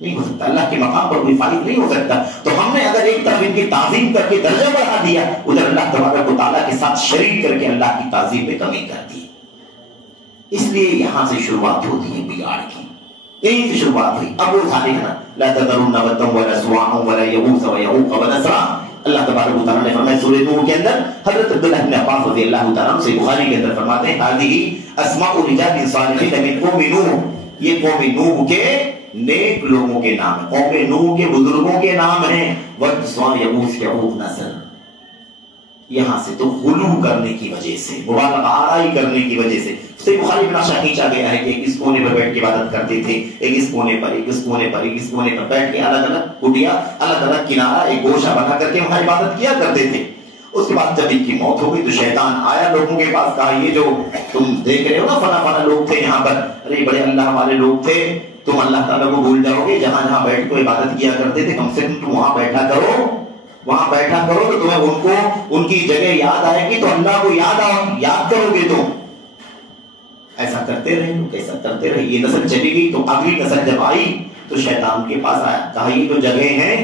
نہیں ہو سکتا، اللہ کے مقام پر کوئی فائد نہیں ہو سکتا۔ تو ہم نے اگر ایک طرف ان کی تعظیم کر کے درجہ بڑھا دیا، ادھر اللہ تبارک و تعالیٰ کے ساتھ شریک کر کے اللہ کی تعظیم میں کمی کر دی۔ اس لیے یہاں سے شروعات ہوتی ہے بگاڑ کی، یہیں سے شروعات ہوئی۔ اب وہ سارے ہیں نا، لا تذرن ودا ولا سواعا ولا یغوث ویعوق ونسرا، اللہ تبارک و تعالیٰ نے فرمایا سورہ نور کے اندر، حضرت عبداللہ بن عباس رضی اللہ تعالیٰ عنہ سے بخاری کے اندر فرماتے ہیں، هذه اسماء رجال صالحین من قوم نوح، یہ قوم نوح کے نیک لوگوں کے نام ہیں، قوم نوح کے بزرگوں کے نام ہیں، ود سواع یغوث یعوق نسر۔ یہاں سے تو غلو کرنے کی وجہ سے، مبالغہ آرائی کرنے کی وجہ سے صحیح بخاری میں نقشہ کھینچا گیا ہے کہ ایک اس کونے پر بیٹھ کے عبادت کرتے تھے، ایک اس کونے پر، ایک اس کونے پر، ایک اس کونے پر بیٹھ کے الگ الگ کٹیا، الگ الگ کنارہ، ایک گوشہ بنا کر کے وہاں عبادت کیا کرتے تھے۔ اس کے بعد جب ان کی موت ہو گئی تو شیطان آیا لوگوں کے پاس، کہا یہ جو تم دیکھ رہے ہو نا فلاں فلاں لوگ تھے یہاں پر، ارے بڑے اللہ والے لوگ تھے، تم اللہ تعالیٰ کو بھول جاؤ گے، جہاں جہاں بیٹھ کو عبادت کیا کرتے تھے کم سے کم تم وہاں بیٹھا کرو، وہاں بیٹھا کرو تو تمہیں ان کو ان کی جگہ یاد آئے گی تو اللہ کو یاد کرو گے تم۔ ایسا کرتے رہے، ایسا کرتے رہے، یہ نسل چلی گئی تو اگلی نسل جب آئی تو شیطان کے پاس آیا، کہا یہ جو جگہ ہیں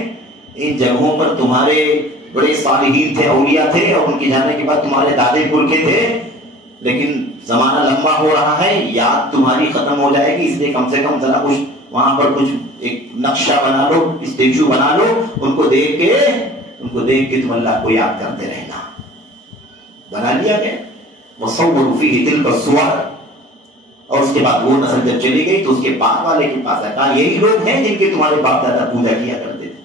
ان جگہوں پر تمہارے بڑے صالحین تھے، اولیاء تھے، اور ان کے جانے کے بعد تمہارے دادے پرکھے تھے، لیکن زمانہ لمبا ہو رہا ہے، یاد تمہاری ختم ہو جائے گی، اس لیے کم سے کم ذرا کچھ وہاں پر کچھ ایک نقشہ بنا لو، اسٹیچو بنا لو، ان کو دیکھ کے تم اللہ کو یاد کرتے رہنا۔ بنا لیا گیا، وَصَوَّرُوا فِيهِ تِلْكَ الصُّوَرَ، اور اس کے بعد وہ نسل جب چلی گئی تو اس کے بعد والے کے پاس آیا، کہا یہی لوگ ہیں جن کے تمہارے باپ دادا پوجا کیا کرتے تھے،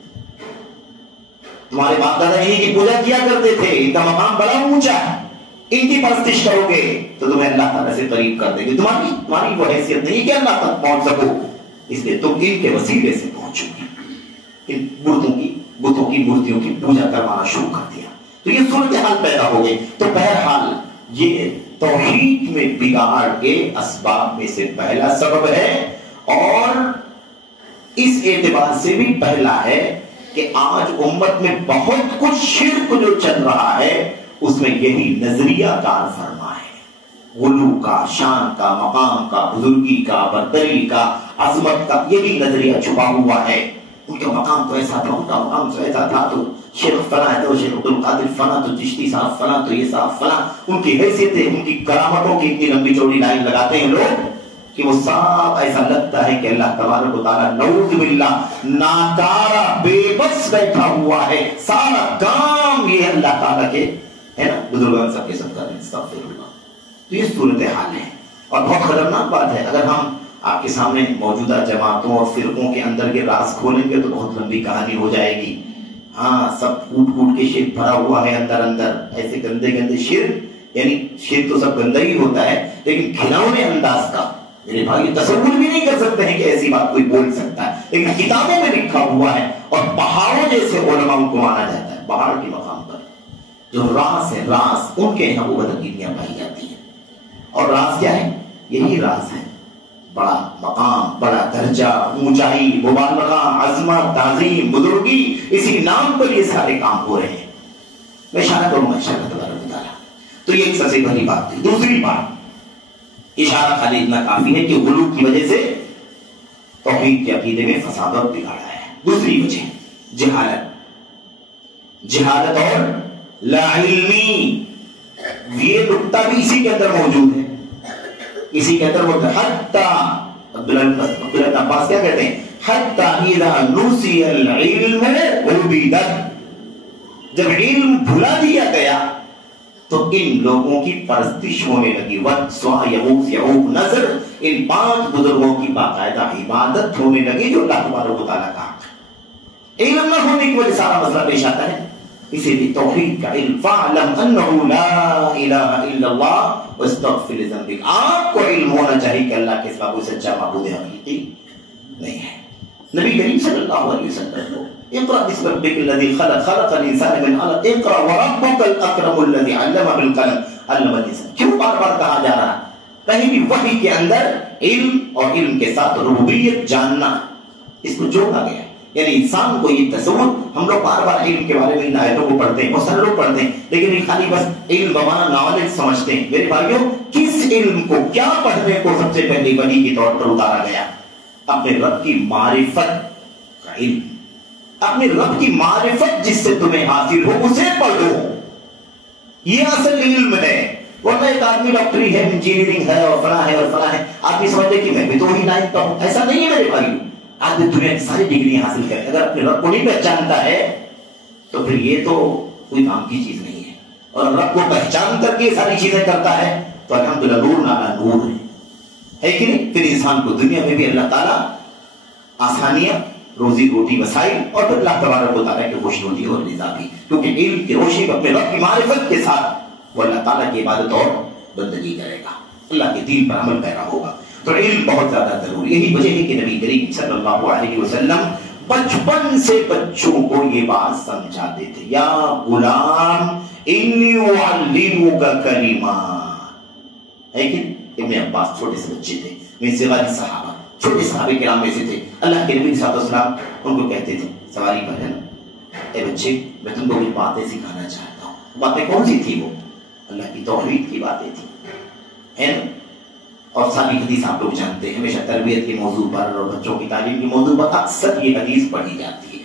تمہارے باپ دادا انہی کی پوجا کیا کرتے تھے، ان کا مقام بڑا اونچا ہے، ان کی پرستش کرو گے تو تمہیں اللہ تعالیٰ سے قریب کر دیں گے. تمہاری وہ حیثیت نہیں کہ اللہ تک پہنچ سکو، اس لیے تم ان کے وسیلے سے پہنچو گے. ان بتوں کی مورتیوں کی پوجا کروانا شروع کر دیا تو یہ صورتحال پیدا ہو گئی. تو بہرحال یہ توحید میں بگاڑ کے اسباب میں سے پہلا سبب ہے، اور اس اعتبار سے بھی پہلا ہے کہ آج امت میں بہت کچھ شرک جو چل رہا ہے اس میں یہی نظریہ کار فرما ہے. غلو کا، شان کا، مقام کا، بزرگی کا، برتری کا، عظمت کا، یہی نظریہ چھپا ہوا ہے. ان کا مقام تو ایسا تھا، ان کا مقام تو ایسا تھا، تو شیخ فلاں ہے تو شیخ عبد القادر فلاں، تو چشتی صاحب فلاں، تو یہ صاحب فلاں. ان کی حیثیتیں، ان کی کرامتوں کی اتنی لمبی چوڑی لائن لگاتے ہیں لوگ کہ وہ صاحب ایسا لگتا ہے کہ اللہ تبارک و تعالیٰ نعوذ باللہ ناکارہ بے بس بیٹھا ہوا ہے. سارا کام یہ اللہ تعالیٰ کے ہے نا، بزرگان سب کے سب کا استغفر اللہ. تو یہ صورتحال ہے اور بہت خطرناک بات ہے. اگر ہم آپ کے سامنے موجودہ جماعتوں اور فرقوں کے اندر کے راز کھولیں گے تو بہت لمبی کہانی ہو جائے گی. ہاں، سب کوٹ کے شرک بھرا ہوا ہے اندر، ایسے گندے شرک. یعنی شرک تو سب گندا ہی ہوتا ہے، لیکن کھلونے انداز کا میرے بھائی تصور بھی نہیں کر سکتے ہیں کہ ایسی بات کوئی بول سکتا ہے، لیکن کتابوں میں لکھا ہوا ہے. اور پہاڑوں جیسے علماء ان کو مانا جاتا ہے. پہاڑ کے مقام پر جو راز ہے، راز ان کے یہاں وہ بدعقیدیاں پائی جاتی ہیں. اور راز کیا ہے؟ یہی راز ہے، بڑا مقام، بڑا درجہ، اونچائی، مبالغہ، عظمت، تعظیم، بزرگی، اسی نام پر یہ سارے کام ہو رہے ہیں. میں اشارہ کروں گا انشاءاللہ تبارک و تعالیٰ. تو یہ ایک سب سے پہلی بات تھی. دوسری بات، اشارہ خالی اتنا کافی ہے کہ غلو کی وجہ سے توحید کے عقیدے میں فساد اور بگاڑا ہے. دوسری وجہ جہالت اور لا علمی. یہ نقطہ بھی اسی کے اندر موجود ہے، اسی کے اندر موجود ہے. حتی عبداللہ عباس کیا کہتے ہیں؟ حتی اذا نسی العلم عبدت. جب علم بھلا دیا گیا تو ان لوگوں کی پرستش ہونے لگی. وقت، سوا، یغوث، یعوق، نذر، ان 5 بزرگوں کی باقاعدہ عبادت ہونے لگی جو اللہ تبارک و تعالیٰ کا حق ہے. علم نہ ہونے کی وجہ سارا مسئلہ پیش آتا ہے. اسی لیے توحید کا علم، فاعلم انہ لا الہ الا اللہ واستغفر لذنبک. آپ کو علم ہونا چاہیے کہ اللہ کے سوا کوئی سچا معبود حقیقی نہیں ہے. نبی کریم صلی اللہ علیہ وسلم کو اقرأ باسم ربک الذی خلق، خلق الانسان من علق، اقرأ وربک الاکرم الذی علم بالقلم، علم الانسان. کیوں بار بار کہا جا رہا ہے؟ کہیں بھی وحی کے اندر علم اور علم کے ساتھ ربوبیت جاننا اس کو جوڑا گیا. یعنی انسان کو یہ تصور، ہم لوگ بار بار علم کے بارے میں ان آیتوں کو پڑھتے ہیں، بہت سارے لوگ پڑھتے ہیں، لیکن یہ خالی بس علم بمانا نالج سمجھتے ہیں. میرے بھائیوں، کس علم کو کیا پڑھنے کو سب سے پہلی وحی کے طور پر اتارا گیا؟ اپنے رب کی معرفت کا علم. اپنے رب کی معرفت جس سے تمہیں حاصل ہو اسے پڑھو، یہ اصل علم ہے. ورنہ ایک آدمی ڈاکٹری ہے، انجینئرنگ ہے اور فلاں ہے اور فلاں ہے، آدمی سمجھتے کہ میں بھی تو وہی لائن کا ہوں. ایسا نہیں ہے میرے بھائی. آدمی دنیا کی ساری ڈگریاں حاصل کرے، اگر اپنے رب کو نہیں پہچانتا ہے تو پھر یہ تو کوئی کام کی چیز نہیں ہے. اور رب کو پہچان کر کے ساری چیزیں کرتا ہے تو الحمدللہ نور نالا نور ہے کہ نہیں. پھر انسان کو دنیا میں بھی اللہ تعالیٰ آسانیاں، روزی روٹی، وسائل، اور پھر اللہ تبارک و تعالیٰ کی خوشنودی اور رضا بھی، کیونکہ علم کی روشنی میں اپنے رب کی معرفت کے ساتھ وہ اللہ تعالیٰ کی عبادت اور بندگی کرے گا، اللہ کے دین پر عمل پیرا ہوگا. تو علم بہت زیادہ ضروری. یہی وجہ ہے کہ نبی کریم صلی اللہ علیہ وسلم بچپن سے بچوں کو یہ بات سمجھاتے تھے. یا غلام انی اعلمک کلمات. ہے کہ ابن عباس چھوٹے سے بچے تھے، من صغار صحابہ، چھوٹے صحابہ کرام میں سے تھے. اللہ کے نبی صلی اللہ علیہ وسلم ان کو کہتے تھے سواری پر ہے نا، اے بچے میں تم کو کچھ باتیں سکھانا چاہتا ہوں. باتیں کون سی تھی؟ وہ اللہ کی توحید کی باتیں تھی، ہے نا. اور ساری حدیث آپ لوگ جانتے ہیں، ہمیشہ تربیت کے موضوع پر اور بچوں کی تعلیم کے موضوع پر اکثر یہ حدیث پڑھی جاتی ہے.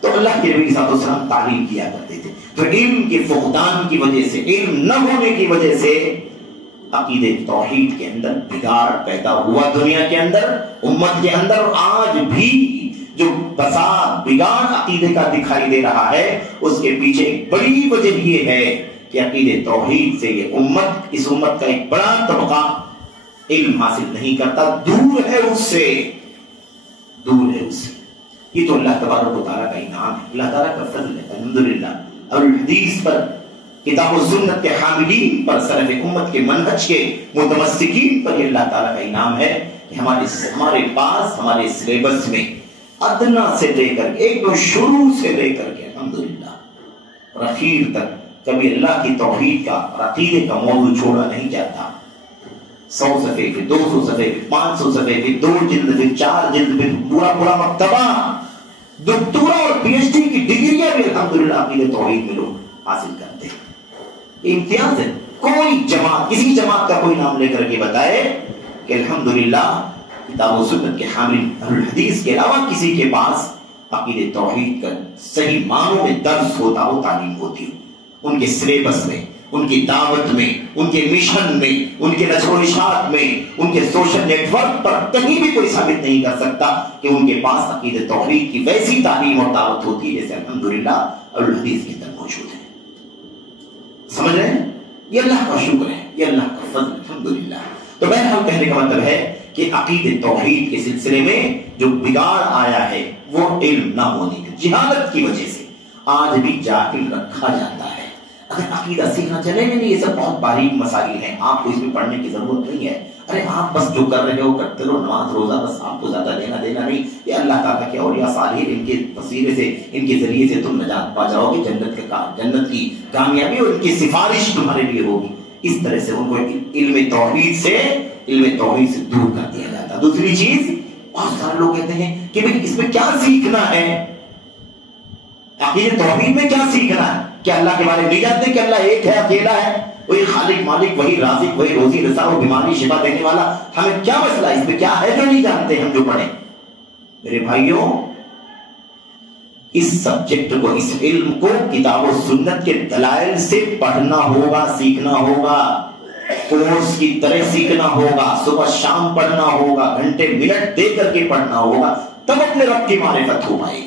تو اللہ کے نبی صلی اللہ علیہ وسلم تعلیم کیا کرتے تھے. تو علم کے فقدان کی وجہ سے، علم نہ ہونے کی وجہ سے عقیدے توحید کے اندر بگاڑ پیدا ہوا دنیا کے اندر، امت کے اندر. اور آج بھی جو فساد، بگاڑ عقیدے کا دکھائی دے رہا ہے، اس کے پیچھے ایک بڑی وجہ یہ ہے کہ عقیدے توحید سے یہ امت، اس امت کا ایک بڑا طبقہ علم حاصل نہیں کرتا، دور ہے اس سے، دور ہے اس سے. یہ تو اللہ تبارک و تعالیٰ کا انعام ہے، اللہ تعالیٰ کا فضل ہے الحمدللہ. اور حدیث پر کتاب و سنت کے حاملین پر، سلف امت کے منہج کے متمسکین پر یہ اللہ تعالیٰ کا انعام ہے کہ ہمارے پاس ہمارے سلیبس میں ادنا سے لے کر ایک تو شروع سے لے کر کے الحمدللہ اور اخیر تک کبھی اللہ کی توحید کا اور عقیدے کا موضوع چھوڑا نہیں جاتا. 100 صفحے، پھر 200 صفحے، پھر 500 صفحے، پھر 2 جلد، پھر 4 جلد، پھر پورا مکتبہ، دکتورا اور پی ایچ ڈی کی ڈگریاں بھی الحمدللہ عقیدے توحید میں لوگ حاصل کرتے ہیں. امتیاز ہے. کوئی جماعت، کسی جماعت کا کوئی نام لے کر کے بتائے کہ الحمدللہ کتاب و سنت کے حامل اہل الحدیث کے علاوہ کسی کے پاس عقیدے توحید کا صحیح معنوں میں درس ہوتا ہو، تعلیم ہوتی ہو، ان کے سلیبس میں، ان کی دعوت میں، ان کے مشن میں، ان کے نشر و اشاعت میں، ان کے سوشل نیٹ ورک پر کہیں بھی کوئی ثابت نہیں کر سکتا کہ ان کے پاس عقیدے توحید کی ویسی تعلیم اور دعوت ہوتی ہے جیسے الحمدللہ اہل الحدیث کے اندر موجود ہے. سمجھ رہے ہیں؟ یہ اللہ کا شکر ہے، یہ اللہ کا فضل الحمدللہ. تو بہرحال کہنے کا مطلب ہے کہ عقیدے توحید کے سلسلے میں جو بگاڑ آیا ہے وہ علم نہ ہونے کی، جہالت کی وجہ سے آج بھی جاہل رکھا جاتا ہے. اگر عقیدہ سیکھنا چلے گا نہیں، یہ سب بہت باریک مسائل ہیں، آپ کو اس میں پڑھنے کی ضرورت نہیں ہے. ارے آپ بس جو کر رہے ہو کرتے رہو، نماز روزہ، بس آپ کو زیادہ دینا نہیں. یہ اللہ تعالیٰ کے اولیاء صالحین، ان کے وسیلے سے، ان کے ذریعے سے تم نجات پا جاؤ گے، جنت کی کامیابی اور ان کی سفارش تمہارے لیے ہوگی. اس طرح سے ان کو علم توحید سے دور کر دیا جاتا. دوسری چیز، بہت سارے لوگ کہتے ہیں کہ بھئی اس میں کیا سیکھنا ہے، عقیدہ توحید میں کیا سیکھنا ہے؟ کہ اللہ کے بارے میں نہیں جانتے کہ اللہ ایک ہے، اکیلا ہے، وہی خالق مالک، وہی رازق، وہی روزی رسا، وہ بیماری شفا دینے والا. ہمیں کیا مسئلہ ہے، اس میں کیا ہے جو نہیں جانتے ہم جو پڑھیں؟ میرے بھائیوں، اس سبجیکٹ کو، اس علم کو کتاب و سنت کے دلائل سے پڑھنا ہوگا، سیکھنا ہوگا، کورس کی طرح سیکھنا ہوگا، صبح شام پڑھنا ہوگا، گھنٹے منٹ دے کر کے پڑھنا ہوگا، تب اپنے رب کی معرفت ہو پائے گی.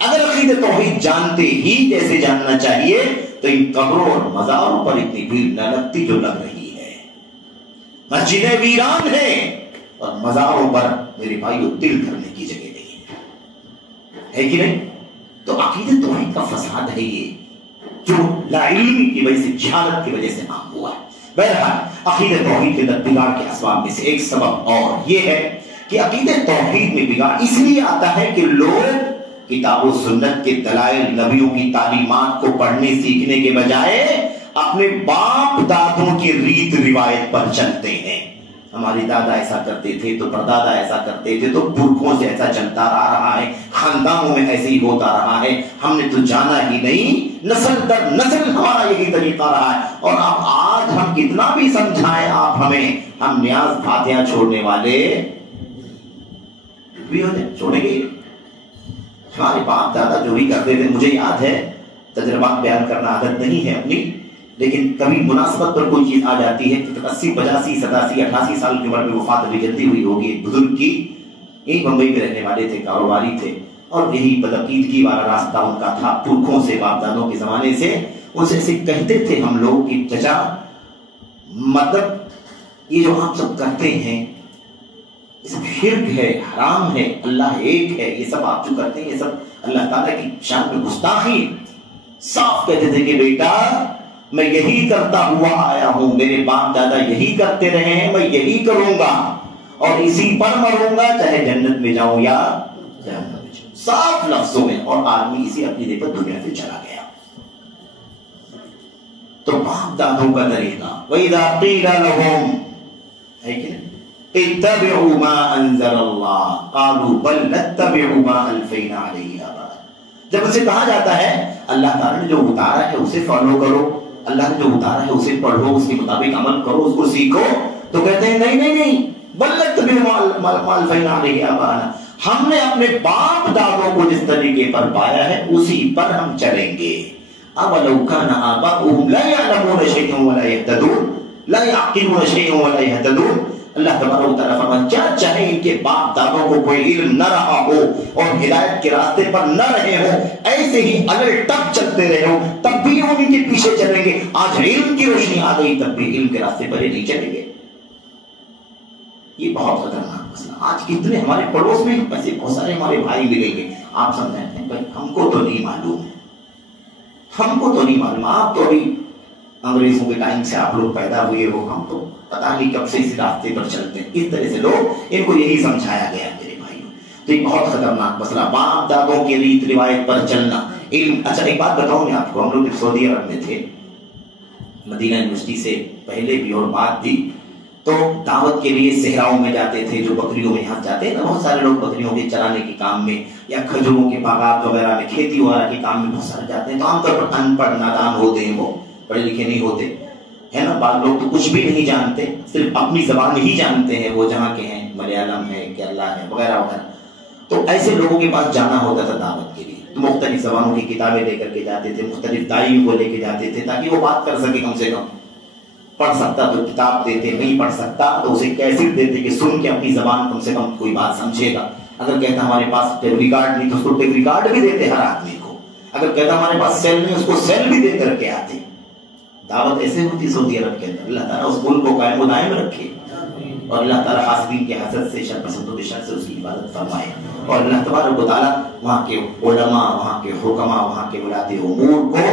اگر عقیدہ توحید جانتے ہی جیسے جاننا چاہیے تو ان قبروں اور مزاروں پر اتنی بھیڑ نہ لگتی جو لگ رہی ہے. مسجدیں ویران ہیں اور مزاروں پر میرے بھائیوں دل کرنے کی جگہ نہیں ہے کہ نہیں؟ تو عقیدہ توحید کا فساد ہے یہ، جو لا علمی کی وجہ سے، جہالت کی وجہ سے عام ہوا ہے. بہرحال عقیدہ توحید کے بگاڑ کے اسباب میں سے ایک سبب اور یہ ہے کہ عقیدہ توحید میں بگاڑ اس لیے آتا ہے کہ لوگ کتاب و سنت کے دلائل، نبیوں کی تعلیمات کو پڑھنے سیکھنے کے بجائے اپنے باپ دادوں کی ریت روایت پر چلتے ہیں. ہماری دادا ایسا کرتے تھے تو پردادا ایسا کرتے تھے تو پرکھوں سے ایسا چلتا رہا ہے، خاندانوں میں ایسے ہی ہوتا رہا ہے، ہم نے تو جانا ہی نہیں، نسل در نسل ہمارا یہی طریقہ رہا ہے. اور اب آج ہم کتنا بھی سمجھائیں آپ ہمیں، ہم نیاز فاتحہ چھوڑنے والے بھی ہو جائیں، چھوڑیں گے. ہمارے باپ دادا جو بھی کرتے تھے، مجھے یاد ہے، تجربات بیان کرنا عادت نہیں ہے اپنی، لیکن کبھی مناسبت پر کوئی چیز آ جاتی ہے. 80 85 87 88 سال کی عمر میں وفات ابھی جلدی ہوئی ہوگی ایک بزرگ کی. یہی بمبئی میں رہنے والے تھے، کاروباری تھے، اور یہی بدعقیدگی والا راستہ ان کا تھا پرکھوں سے، باپ دادوں کے زمانے سے. ان سے ایسے کہتے تھے ہم لوگ کہ چچا، مطلب یہ جو آپ سب کرتے ہیں سب شرک ہے، حرام ہے، اللہ ایک ہے، یہ سب آپ جو کرتے ہیں یہ سب اللہ تعالیٰ کی شان میں گستاخی. صاف کہتے تھے کہ بیٹا میں یہی کرتا ہوا آیا ہوں، میرے باپ دادا یہی کرتے رہے ہیں، میں یہی کروں گا اور اسی پر مروں گا، چاہے جنت میں جاؤں یا جہنم میں جاؤں. صاف لفظوں میں. اور آدمی اسی عقیدے پر دنیا سے چلا گیا. تو باپ دادوں کا طریقہ وَإِذَا قِيلَ لَهُمْ ہے کہ اتبعوا ما انزل اللہ قالوا بل نتبع ما الفینا علیہ آباءنا. جب اسے کہا جاتا ہے اللہ تعالیٰ نے جو اتارا ہے اسے فالو کرو، اللہ نے جو اتارا ہے اسے پڑھو، اس کے مطابق عمل کرو، اس کو سیکھو، تو کہتے ہیں نہیں بل نتبع ما الفینا علیہ آباءنا، ہم نے اپنے باپ دادوں کو جس طریقے پر پایا ہے اسی پر ہم چلیں گے. اولو کان آباؤہم لا یعلمون شیئا ولا یہتدون لا یعقلون شیئا ولا یہتدون. اللہ تبارک و تعالیٰ فرماتا ہے کیا چاہے ان کے باپ دادوں کو کوئی علم نہ رہا ہو اور ہدایت کے راستے پر نہ رہے ہو، ایسے ہی اگر ٹپ چلتے رہے ہو تب بھی وہ ان کے پیچھے چلیں گے. آج علم کی روشنی آ گئی تب بھی علم کے راستے پر نہیں چلیں گے. یہ بہت خطرناک مسئلہ. آج کتنے ہمارے پڑوس میں ایسے بہت سارے ہمارے بھائی ملیں گے، آپ سمجھیں بھائی ہم کو تو نہیں معلوم ہے، ہم کو تو نہیں معلوم، آپ تو ابھی انگریزوں کے ٹائم سے آپ لوگ پیدا ہوئے ہو، ہم تو پتہ نہیں کب سے اس راستے پر چلتے ہیں۔ اس طرح سے لوگ ان کو یہی سمجھایا گیا میرے بھائیوں۔ تو یہ بہت خطرناک مسئلہ، باپ دادوں کے ریت روایت پر چلنا علم۔ اچھا ایک بات بتاؤں میں آپ کو، ہم لوگ جب سعودی عرب میں تھے، مدینہ یونیورسٹی سے پہلے بھی اور بعد بھی، تو دعوت کے لیے صحراؤں میں جاتے تھے، جو بکریوں میں یہاں جاتے ہیں نا بہت سارے لوگ بکریوں کے چرانے کے کام میں یا کھجوروں کے باغات وغیرہ میں، کھیتی وغیرہ کے کام میں بہت سارے جاتے ہیں۔ تو عام طور پر ان پڑھ نادان ہوتے ہیں، وہ پڑھے لکھے نہیں ہوتے ہے نا، بعض لوگ تو کچھ بھی نہیں جانتے، صرف اپنی زبان ہی جانتے ہیں، وہ جہاں کے ہیں، ملیالم ہے، کیرلا ہے وغیرہ وغیرہ۔ تو ایسے لوگوں کے پاس جانا ہوتا تھا دعوت کے لیے، تو مختلف زبانوں کی کتابیں لے کر کے جاتے تھے، مختلف داعیوں کو لے کے جاتے تھے تاکہ وہ بات کر سکے، کم سے کم پڑھ سکتا تو کتاب دیتے، نہیں پڑھ سکتا تو اسے کیسٹ دیتے کہ سن کے اپنی زبان کم سے کم کوئی بات سمجھے گا۔ اگر کہتا ہمارے پاس ٹیپ ریکارڈ نہیں تو اس کو ٹیپ ریکارڈ بھی دیتے ہر آدمی کو، اگر کہتا ہمارے پاس سیل نہیں اس کو سیل بھی دے کر کے آتے۔ دعوت ایسے ہوتی سعودی عرب کے اندر۔ اللہ تعالیٰ اس ملک کو قائم و دائم رکھے، اور اللہ تعالیٰ حاسدین کے حسد سے، شر پسندوں کے شر سے اس کی حفاظت فرمائے، اور اللہ تبارک و تعالیٰ وہاں کے علماء، وہاں کے حکماء، وہاں کے ولاۃ امور کو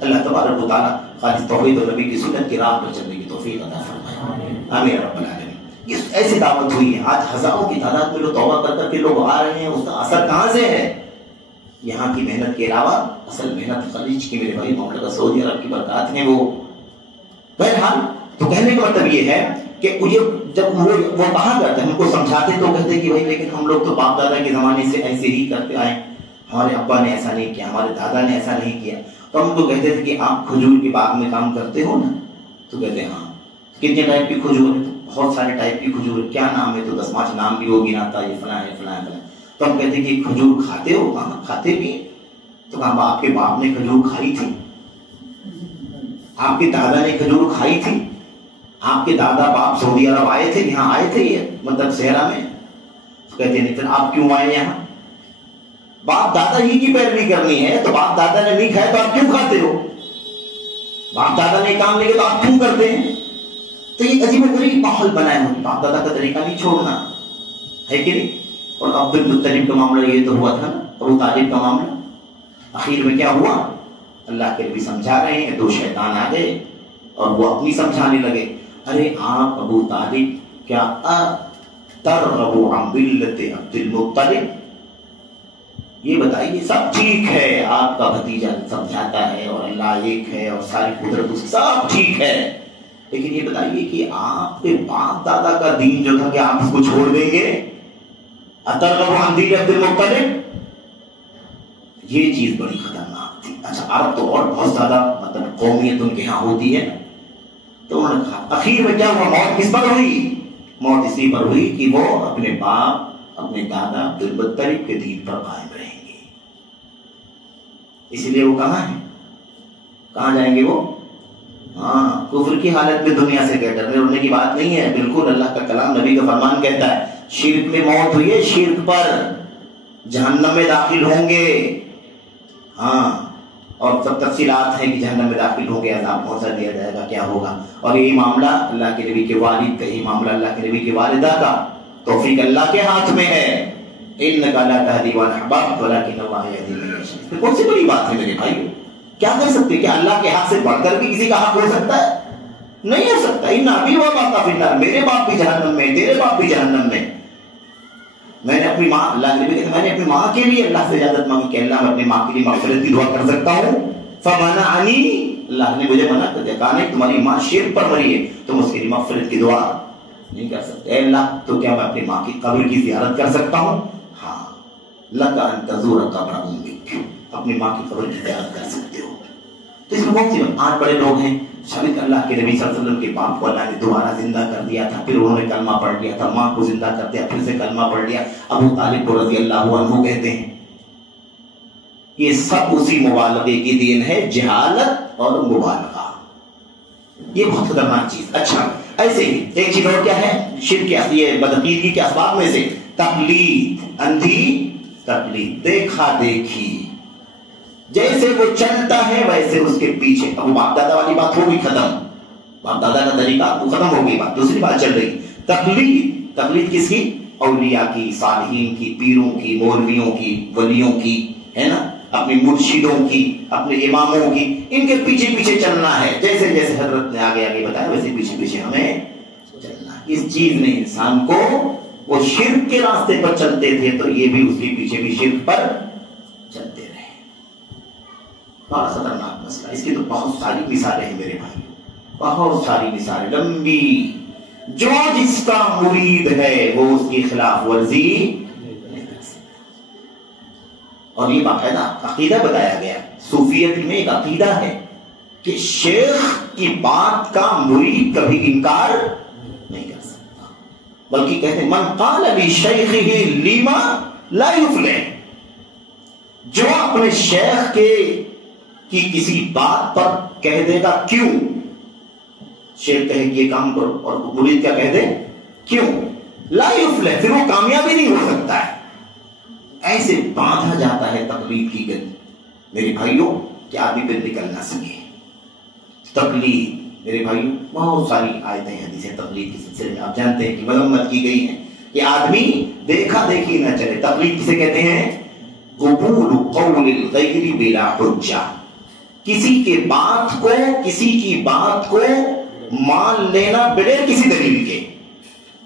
اللہ تبارک و تعالیٰ خالص توحید اور نبی کی سنت کی راہ پر چلنے کی توفیق عطا فرمائے، آمین رب العالمین۔ یہ ایسی دعوت ہوئی ہے، آج ہزاروں کی تعداد میں لوگ توبہ کر کر کے لوگ آ رہے ہیں، اس کا اثر کہاں سے ہے؟ یہاں کی محنت کے علاوہ اصل محنت خلیج کی میرے بھائی مملکت سعودی عرب کی برکات ہیں وہ۔ بہرحال تو کہنے کا مطلب یہ ہے کہ جب وہ کہا کرتے ہیں، ہم کو سمجھاتے تو کہتے کہ بھائی لیکن ہم لوگ تو باپ دادا کے زمانے سے ایسے ہی کرتے آئے، ہمارے ابا نے ایسا نہیں کیا، ہمارے دادا نے ایسا نہیں کیا۔ تو ہم کو کہتے تھے کہ آپ کھجور کے باغ میں کام کرتے ہو نا؟ تو کہتے ہیں ہاں۔ کتنے ٹائپ کی کھجور ہے؟ تو بہت سارے ٹائپ کی کھجور ہے۔ کیا نام ہے؟ تو 10-5 نام بھی وہ گناتا، یہ فلاں ہے فلاں فلاں۔ تو ہم کہتے کہ کھجور کھاتے ہو؟ کہاں کھاتے بھی ہیں۔ تو کہا آپ کے باپ نے کھجور کھائی تھی، آپ کے دادا نے کھجور کھائی تھی، آپ کے دادا باپ سعودی عرب آئے تھے، یہاں آئے تھے یہ مطلب صحرا میں؟ تو کہتے ہیں پھر آپ کیوں آئے یہاں؟ باپ دادا ہی کی پیروی کرنی ہے، تو باپ دادا نے نہیں کھایا تو آپ کیوں کھاتے ہو؟ باپ دادا نے کام لے کے تو آپ کیوں کرتے ہیں؟ تو یہ عجیب و غریب ماحول بنایا ہوا، باپ دادا کا طریقہ نہیں چھوڑنا ہے کہ نہیں۔ اور عبد المطلب کا معاملہ یہ تو ہوا تھا نا، ابو طالب کا معاملہ، آخر میں کیا ہوا؟ اللہ کے نبی سمجھا رہے ہیں، 2 شیطان آ گئے اور وہ اپنی سمجھانے لگے، ارے آپ ابو طالب کیا ترغب عن ملت عبد المطلب، یہ بتائیے سب ٹھیک ہے، آپ کا بھتیجا سمجھاتا ہے اور اللہ ایک ہے اور ساری قدرت اس کی، سب ٹھیک ہے، لیکن یہ بتائیے کہ آپ کے باپ دادا کا دین جو تھا کیا آپ اس کو چھوڑ دیں گے؟ ترغب عن دین عبد المطلب، یہ چیز بڑی خطرناک تھی۔ اچھا عرب تو اور بہت زیادہ مطلب قومیت ان کے ہاں ہوتی ہے، تو انہوں نے کہا اخیر میں کیا ہوا؟ موت کس پر ہوئی؟ موت اسی پر ہوئی کہ وہ اپنے باپ اپنے دادا عبد المطلب کے دین پر قائم رہیں گے۔ اسی لیے وہ کہاں ہیں؟ کہاں جائیں گے وہ؟ ہاں کفر کی حالت میں دنیا سے کہہ ڈرنے اڑنے کی بات نہیں ہے، بالکل اللہ کا کلام نبی کا فرمان کہتا ہے شرک میں موت ہوئی ہے، شرک پر جہنم میں داخل ہوں گے۔ ہاں اور سب تفصیلات ہیں کہ جہنم میں داخل ہوں گے، عذاب پہنچا دیا جائے گا، کیا ہوگا۔ اور یہی معاملہ اللہ کے نبی کے والد کا، یہی معاملہ اللہ کے نبی کی والدہ کا، توفیق اللہ کے ہاتھ میں ہے۔ انک لا تہدی من احببت ولکن اللہ یہدی من یشاء۔ کون سی بڑی بات ہے میرے بھائیو، کیا کر سکتے؟ کیا اللہ کے حق سے بڑھ کر بھی کسی کا حق ہو سکتا ہے؟ نہیں ہو سکتا۔ ان ابی و اباک فی النار، میرے باپ بھی جہنم میں، تیرے باپ بھی جہنم میں۔ میں نے اپنی ماں، اللہ کے نبی کہتے ہیں میں نے اپنی ماں کے لیے اللہ سے اجازت مانگی کہ اللہ میں اپنی ماں کے لیے مغفرت کی دعا کر سکتا ہوں، فمنعنی، اللہ نے مجھے منع کر دیا، کہا نہیں تمہاری ماں شرک پر مری ہے، تم اس کے لیے مغفرت کی دعا نہیں کر سکتے۔ اے اللہ تو کیا میں اپنی ماں کی قبر کی زیارت کر سکتا ہوں؟ ہاں، لک ان تزور قبر امک، اپنی ماں کی قبر کی زیارت کر سکتے ہو۔ تو اس میں بہت سی آج بڑے لوگ ہیں، شاید اللہ کے نبی صلی اللہ علیہ وسلم کے باپ کو اللہ نے دوبارہ زندہ کر دیا تھا، پھر انہوں نے کلمہ پڑھ لیا تھا، ماں کو زندہ کر دیا، پھر سے کلمہ پڑھ لیا، ابو طالب کو رضی اللہ عنہ کہتے ہیں۔ یہ سب اسی مبالغے کی دین ہے، جہالت اور مبالغہ، یہ بہت خطرناک چیز۔ اچھا ایسے ہی ایک چیز اور کیا ہے شرک کے، یہ بدعقیدگی کے اسباب میں سے تقلید، اندھی تقلید، دیکھا دیکھی، جیسے وہ چلتا ہے ویسے اس کے پیچھے۔ اب باپ دادا والی بات ہو گئی ختم، باپ دادا کا طریقہ وہ ختم ہو گئی، بات دوسری بات چل رہی تقلید۔ تقلید کس کی؟ اولیاء کی، صالحین کی، پیروں کی، مولویوں کی، ولیوں کی، ہے نا، اپنے مرشدوں کی، اپنے اماموں کی، ان کے پیچھے پیچھے چلنا ہے. جیسے جیسے حضرت نے آگے آگے بتایا ویسے پیچھے پیچھے ہمیں چلنا ہے. اس چیز نے انسان کو، وہ شرک کے راستے پر چلتے تھے تو یہ بھی اس کے پیچھے بھی شرک پر چلتے رہے. بڑا خطرناک مسئلہ. اس کی تو بہت ساری مثالیں ہیں میرے بھائی، بہت ساری مثالیں لمبی. جو جس کا مرید ہے وہ اس کی خلاف ورزی نہیں کر سکتا. اور یہ باقاعدہ عقیدہ بتایا گیا. صوفیت میں ایک عقیدہ ہے کہ شیخ کی بات کا مرید کبھی انکار نہیں کر سکتا، بلکہ کہتے ہیں من قال لشیخہ لما لا یفلح. جو اپنے شیخ کی کسی بات پر کہہ دے گا کیوں، شیخ کہے کہ یہ کام کرو اور مرید کیا کہہ دے کیوں، لا یفلح، پھر وہ کامیابی نہیں ہو سکتا ہے. ایسے باندھا جاتا ہے تقلید کی گند میرے بھائیوں کہ آدمی پہ نکل نہ سکے. تقلید میرے بھائیوں بہت ساری آیتیں حدیثیں تقلید کے سلسلے میں آپ جانتے ہیں کہ مذمت کی گئی ہیں کہ آدمی دیکھا دیکھی نہ چلے. تقلید کسے کہتے ہیں؟ قبول قول الغیر بلا حجہ، کسی کی بات کو مان لینا بغیر کسی دلیل کے.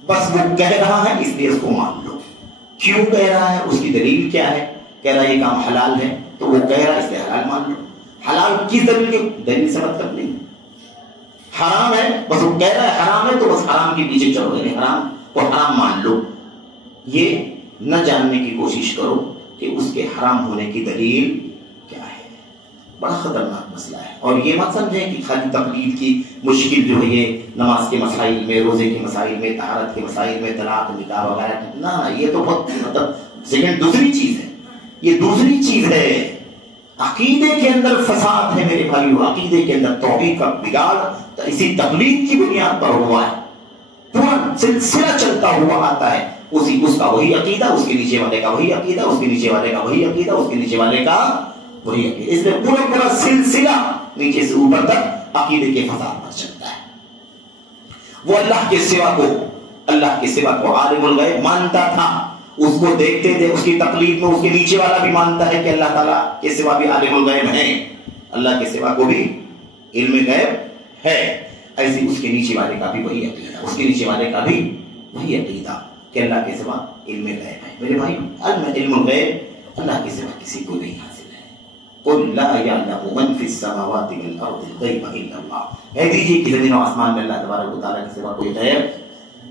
بس وہ کہہ رہا ہے اس لیے اس کو مان لو. کیوں کہہ رہا ہے، اس کی دلیل کیا ہے؟ کہہ رہا ہے یہ کام حلال ہے تو وہ کہہ رہا ہے اس لیے حلال مان لو. حلال کس دلیل کے؟ دلیل سے مطلب نہیں. حرام ہے بس وہ کہہ رہا ہے حرام ہے تو بس حرام کے پیچھے چلو، یعنی حرام کو حرام مان لو. یہ نہ جاننے کی کوشش کرو کہ اس کے حرام ہونے کی دلیل کیا ہے. بڑا خطرناک مسئلہ ہے. اور یہ مت سمجھیں کہ خالی تقلید کی مشکل جو ہے یہ نماز کے مسائل میں، روزے کے مسائل میں، طہارت کے مسائل میں، طلاق نکاح وغیرہ، نہ یہ تو بہت مطلب سیکنڈ دوسری چیز ہے. یہ دوسری چیز ہے. عقیدے کے اندر فساد ہے میرے بھائیو، عقیدے کے اندر توحید کا بگاڑ تو اسی تقلید کی بنیاد پر ہوا ہے. پورا سلسلہ چلتا ہوا آتا ہے، اس کا وہی عقیدہ، اس کے نیچے والے کا وہی عقیدہ، اس کے نیچے والے کا وہی عقیدہ، اس کے نیچے والے کا وہی عقیدہ. اس میں پورا سلسلہ نیچے سے اوپر تک عقیدے کے فساد پر چلتا ہے. وہ اللہ کے سوا کو عالم الغیب مانتا تھا، اس کو دیکھتے تھے، اس کی تقلید میں اس کے نیچے والا بھی مانتا ہے کہ اللہ تعالیٰ کے سوا بھی عالم الغیب ہیں، اللہ کے سوا کو بھی علم غیب ہے. ایسے اس کے نیچے والے کا بھی وہی عقیدہ، اس کے نیچے والے کا بھی وہی عقیدہ کہ اللہ کے سوا علم غیب ہے. میرے بھائی علم الغیب اللہ کے سوا کسی کو نہیں حاصل ہے. قل لا يعلم من في السماوات والارض الغیب الا اللہ. کہہ دیجیے کہ زمین و آسمان میں اللہ تبارک و تعالیٰ کے سوا کوئی غیب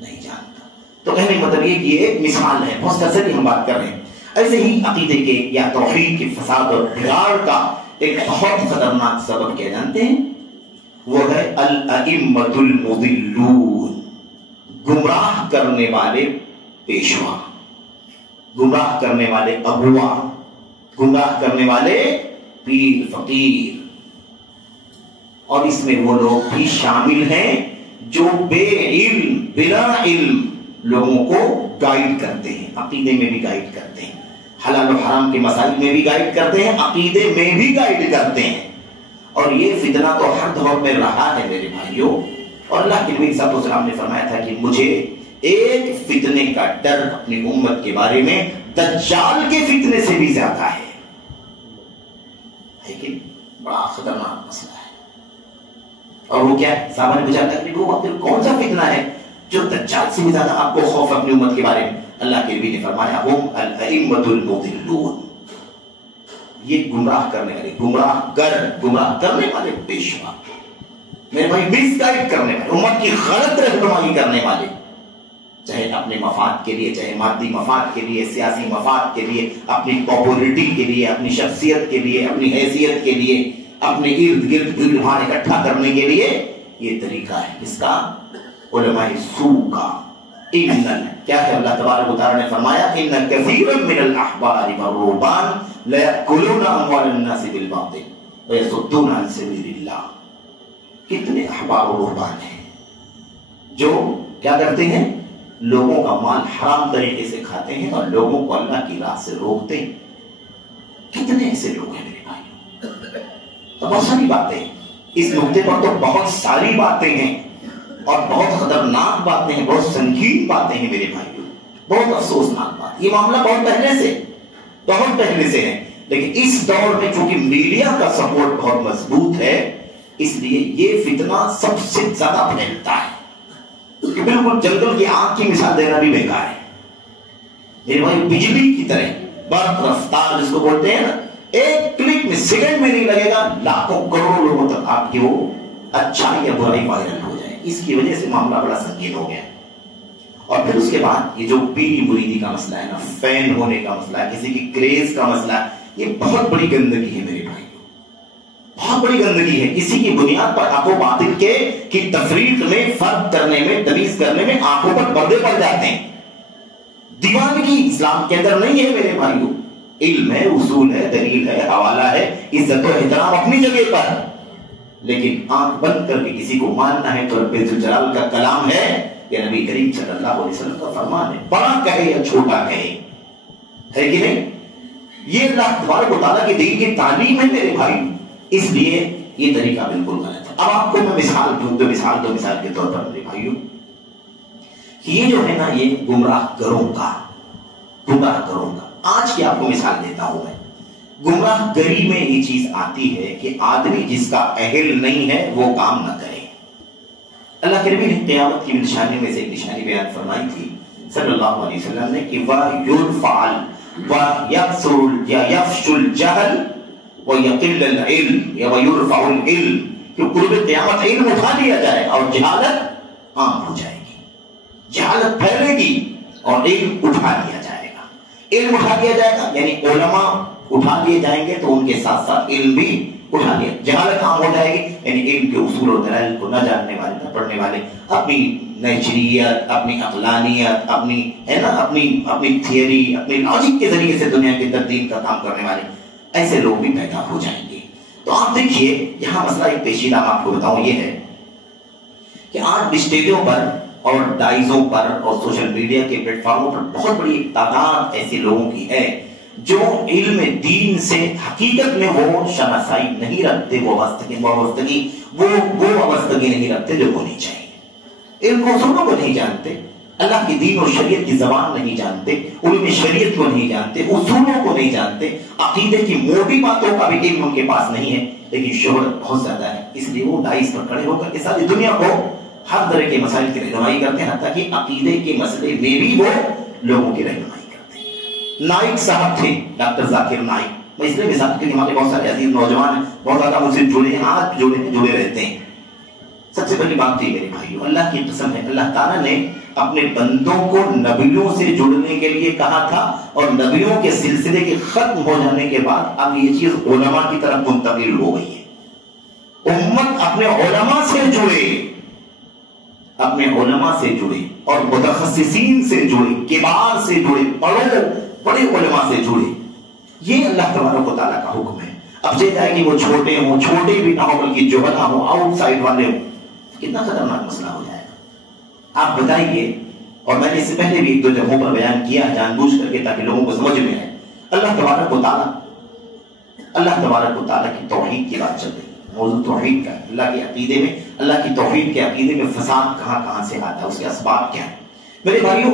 نہیں جانتا. تو کہنے کا مطلب یہ کہ یہ ایک مثال ہے، بہت سرسری ہم بات کر رہے ہیں. ایسے ہی عقیدے کے یا توحید کے فساد اور بگاڑ کا ایک بہت خطرناک سبب کیا جانتے ہیں؟ وہ ہے الائمۃ المضلون، گمراہ کرنے والے پیشوا، گمراہ کرنے والے ابوا، گمراہ کرنے والے پیر فقیر. اور اس میں وہ لوگ بھی شامل ہیں جو بے علم، بلا علم لوگوں کو گائیڈ کرتے ہیں، عقیدے میں بھی گائیڈ کرتے ہیں، حلال و حرام کے مسائل میں بھی گائیڈ کرتے ہیں، عقیدے میں بھی گائیڈ کرتے ہیں. اور یہ فتنہ تو ہر دور میں رہا ہے میرے بھائیوں. اور اللہ کے نبی صلی اللہ علیہ وسلم نے فرمایا تھا کہ مجھے ایک فتنے کا ڈر اپنی امت کے بارے میں دجال کے فتنے سے بھی زیادہ ہے. لیکن بڑا خطرناک مسئلہ ہے. اور وہ کیا ہے؟ صحابہ نے پوچھا تھا کہ وہ پھر کون سا فتنہ ہے جو دجال سے بھی زیادہ آپ کو خوف اپنی امت کے بارے میں؟ اللہ کے نبی نے فرمایا ہم الائمۃ المضلون، یہ گمراہ کرنے والے، گمراہ کرنے والے پیشوا، میرے بھائی مس گائیڈ کرنے والے، امت کی غلط رہنمائی کرنے والے، چاہے اپنے مفاد کے لیے، چاہے مادی مفاد کے لیے، سیاسی مفاد کے لیے، اپنی پاپولرٹی کے لیے، اپنی شخصیت کے لیے، اپنی حیثیت کے لیے، اپنے ارد گرد بھیڑ بھاڑ اکٹھا کرنے کے لیے. یہ طریقہ ہے اس کا علماء سو کا. کیا ہے؟ اللہ تبارک و تعالیٰ نے فرمایا ان کثیرا من الاحبار والرهبان ليأكلون اموال الناس بالباطل ويصدون عن سبيل اللہ. کتنے احبار و رہبان ہیں جو کیا کرتے ہیں؟ لوگوں کا مال حرام طریقے سے کھاتے ہیں اور لوگوں کو اللہ کی راہ سے روکتے ہیں. کتنے ایسے لوگ ہیں میرے بھائی؟ تو بہت ساری باتیں اس نقطے پر، تو بہت ساری باتیں ہیں اور بہت خطرناک باتیں ہیں، بہت سنگین باتیں ہیں میرے بھائیوں، بہت افسوسناک بات. یہ معاملہ بہت پہلے سے بہت پہلے سے ہیں، لیکن اس دور میں چونکہ میڈیا کا سپورٹ بہت مضبوط ہے، اس لیے یہ فتنہ سب سے زیادہ پھیلتا ہے کہ بالکل جنگل کی آگ کی مثال دینا بھی بیکار ہے میرے بھائی۔ بجلی کی طرح برق رفتار جس کو بولتے ہیں نا، ایک کلک میں سیکنڈ میں نہیں لگے گا، لاکھوں کروڑوں لوگوں تک آپ کی وہ اچھائی یا برائی وائرل ہو جائے۔ اس کی وجہ سے معاملہ بڑا سنگین ہو گیا۔ اور پھر اس کے بعد یہ جو پیری مریدی کا مسئلہ ہے نا، فین ہونے کا مسئلہ ہے، کسی کی کریز کا مسئلہ ہے، یہ بہت بڑی گندگی ہے میرے بھائی، بہت بڑی گندگی ہے۔ اسی کی بنیاد پر حق و باطل کے کی تفریق میں، فرق کرنے میں، تمیز کرنے میں آنکھوں پر پردے پڑ جاتے ہیں۔ دیوانگی اسلام کے اندر نہیں ہے میرے بھائیوں، علم ہے، اصول ہے، دلیل ہے، حوالہ ہے، عزت و احترام اپنی جگہ پر، لیکن آنکھ بند کر کے کسی کو ماننا ہے تو رب ذوالجلال کا کلام ہے یا نبی کریم صلی اللہ علیہ وسلم کا فرمان ہے، بڑا کہے یا چھوٹا کہے، ہے کہ نہیں؟ یہ اللہ تبارک و تعالیٰ کی دین کی تعلیم ہے میرے بھائی، اس لیے یہ طریقہ بالکل غلط ہے۔ اب آپ کو میں مثال دوں، دو مثال کے طور پر میرے بھائیوں، یہ جو ہے نا یہ گمراہ گروں کا آج کی آپ کو مثال دیتا ہوں میں۔ گمراہ گری میں یہ چیز آتی ہے کہ آدمی جس کا اہل نہیں ہے وہ کام نہ کرے۔ اللہ کے نبی نے قیامت کی نشانی میں سے ایک نشانی بیان فرمائی تھی صلی اللہ علیہ وسلم نے کہ وَيُرْفَعَ وَيَفْشُ الْجَهْلِ وَيَقِلَّ الْعِلْمِ یا وَيُرْفَعُ الْعِلْمِ کہ قرب قیامت علم اٹھا لیا جائے اور جہالت عام ہو جائے گی، جہالت پھیلے گی اور علم اٹھا لیا جائے گا۔ علم اٹھا لیا جائے گا یعنی علماء اٹھا لیے جائیں گے تو ان کے ساتھ ساتھ علم بھی اٹھا لیا، جہالت عام ہو جائے گی یعنی علم کے اصول اور دلائل کو نہ جاننے والے، نہ پڑھنے والے، اپنی نیچریت، اپنی عقلانیت، اپنی تھیوری، اپنی لاجک کے ذریعے سے دنیا کے اندر دین کا کام کرنے والے ایسے لوگ بھی پیدا ہو جائیں گے۔ تو آپ دیکھیے یہاں مسئلہ ایک پیچیدہ آپ کو بتاؤں یہ ہے کہ آج اسٹیجوں پر اور ڈائزوں پر اور سوشل میڈیا کے پلیٹ فارموں پر بہت بڑی تعداد ایسے لوگوں کی ہے جو علم دین سے حقیقت میں وہ شناسائی نہیں رکھتے، وہ وابستگی نہیں رکھتے جو ہونی چاہیے، علم کو اصولوں کو نہیں جانتے، اللہ کی دین اور شریعت کی زبان نہیں جانتے، علم شریعت کو نہیں جانتے، اصولوں کو نہیں جانتے، عقیدے کی موٹی باتوں کا بھی علم ان کے پاس نہیں ہے، لیکن شہرت بہت زیادہ ہے، اس لیے وہ ڈائز پر کھڑے ہو کر کے ساری دنیا کو ہر طرح کے مسائل کی رہنمائی کرتے ہیں، حتیٰ کہ عقیدے کے مسئلے میں بھی وہ لوگوں کی رہنمائی کرتے ہیں۔ نائک صاحب تھے، ڈاکٹر ذاکر نائک، میں اس لیے مثال کے لیے ہمارے بہت سارے عزیز نوجوان ہیں، بہت زیادہ مجھ سے جڑے ہیں، آج جڑے رہتے ہیں۔ سب سے پہلی بات تھی میرے بھائیو، اللہ کی قسم ہے، اللہ تعالیٰ نے اپنے بندوں کو نبیوں سے جڑنے کے لیے کہا تھا، اور نبیوں کے سلسلے کے ختم ہو جانے کے بعد اب یہ چیز علماء کی طرف منتقل ہو گئی ہے۔ امت اپنے علماء سے جڑے، اپنے علماء سے جڑے اور متخصصین سے جڑے، کبار سے جڑے، بڑے علماء سے جڑے، یہ اللہ تبارک و تعالیٰ کا حکم ہے۔ اب یہ جائے کہ وہ چھوٹے ہوں، چھوٹے بھی نہ ہو بلکہ جوہلا ہوں، آؤٹ سائڈ والے ہوں، کتنا خطرناک مسئلہ ہو جائے گا آپ بتائیے۔ اور میں نے اس سے پہلے بھی ایک دو جگہوں پر بیان کیا جان بوجھ کر کے تاکہ لوگوں کو سمجھ میں آئے، اللہ تبارک و تعالیٰ کی توحید کی بات چل رہی ہے، موضوع توحید کا ہے، اللہ کے عقیدے میں، اللہ کی توحید کے عقیدے میں فساد کہاں سے آتا ہے، اس کے اسباب کیا ہیں میرے بھائیوں۔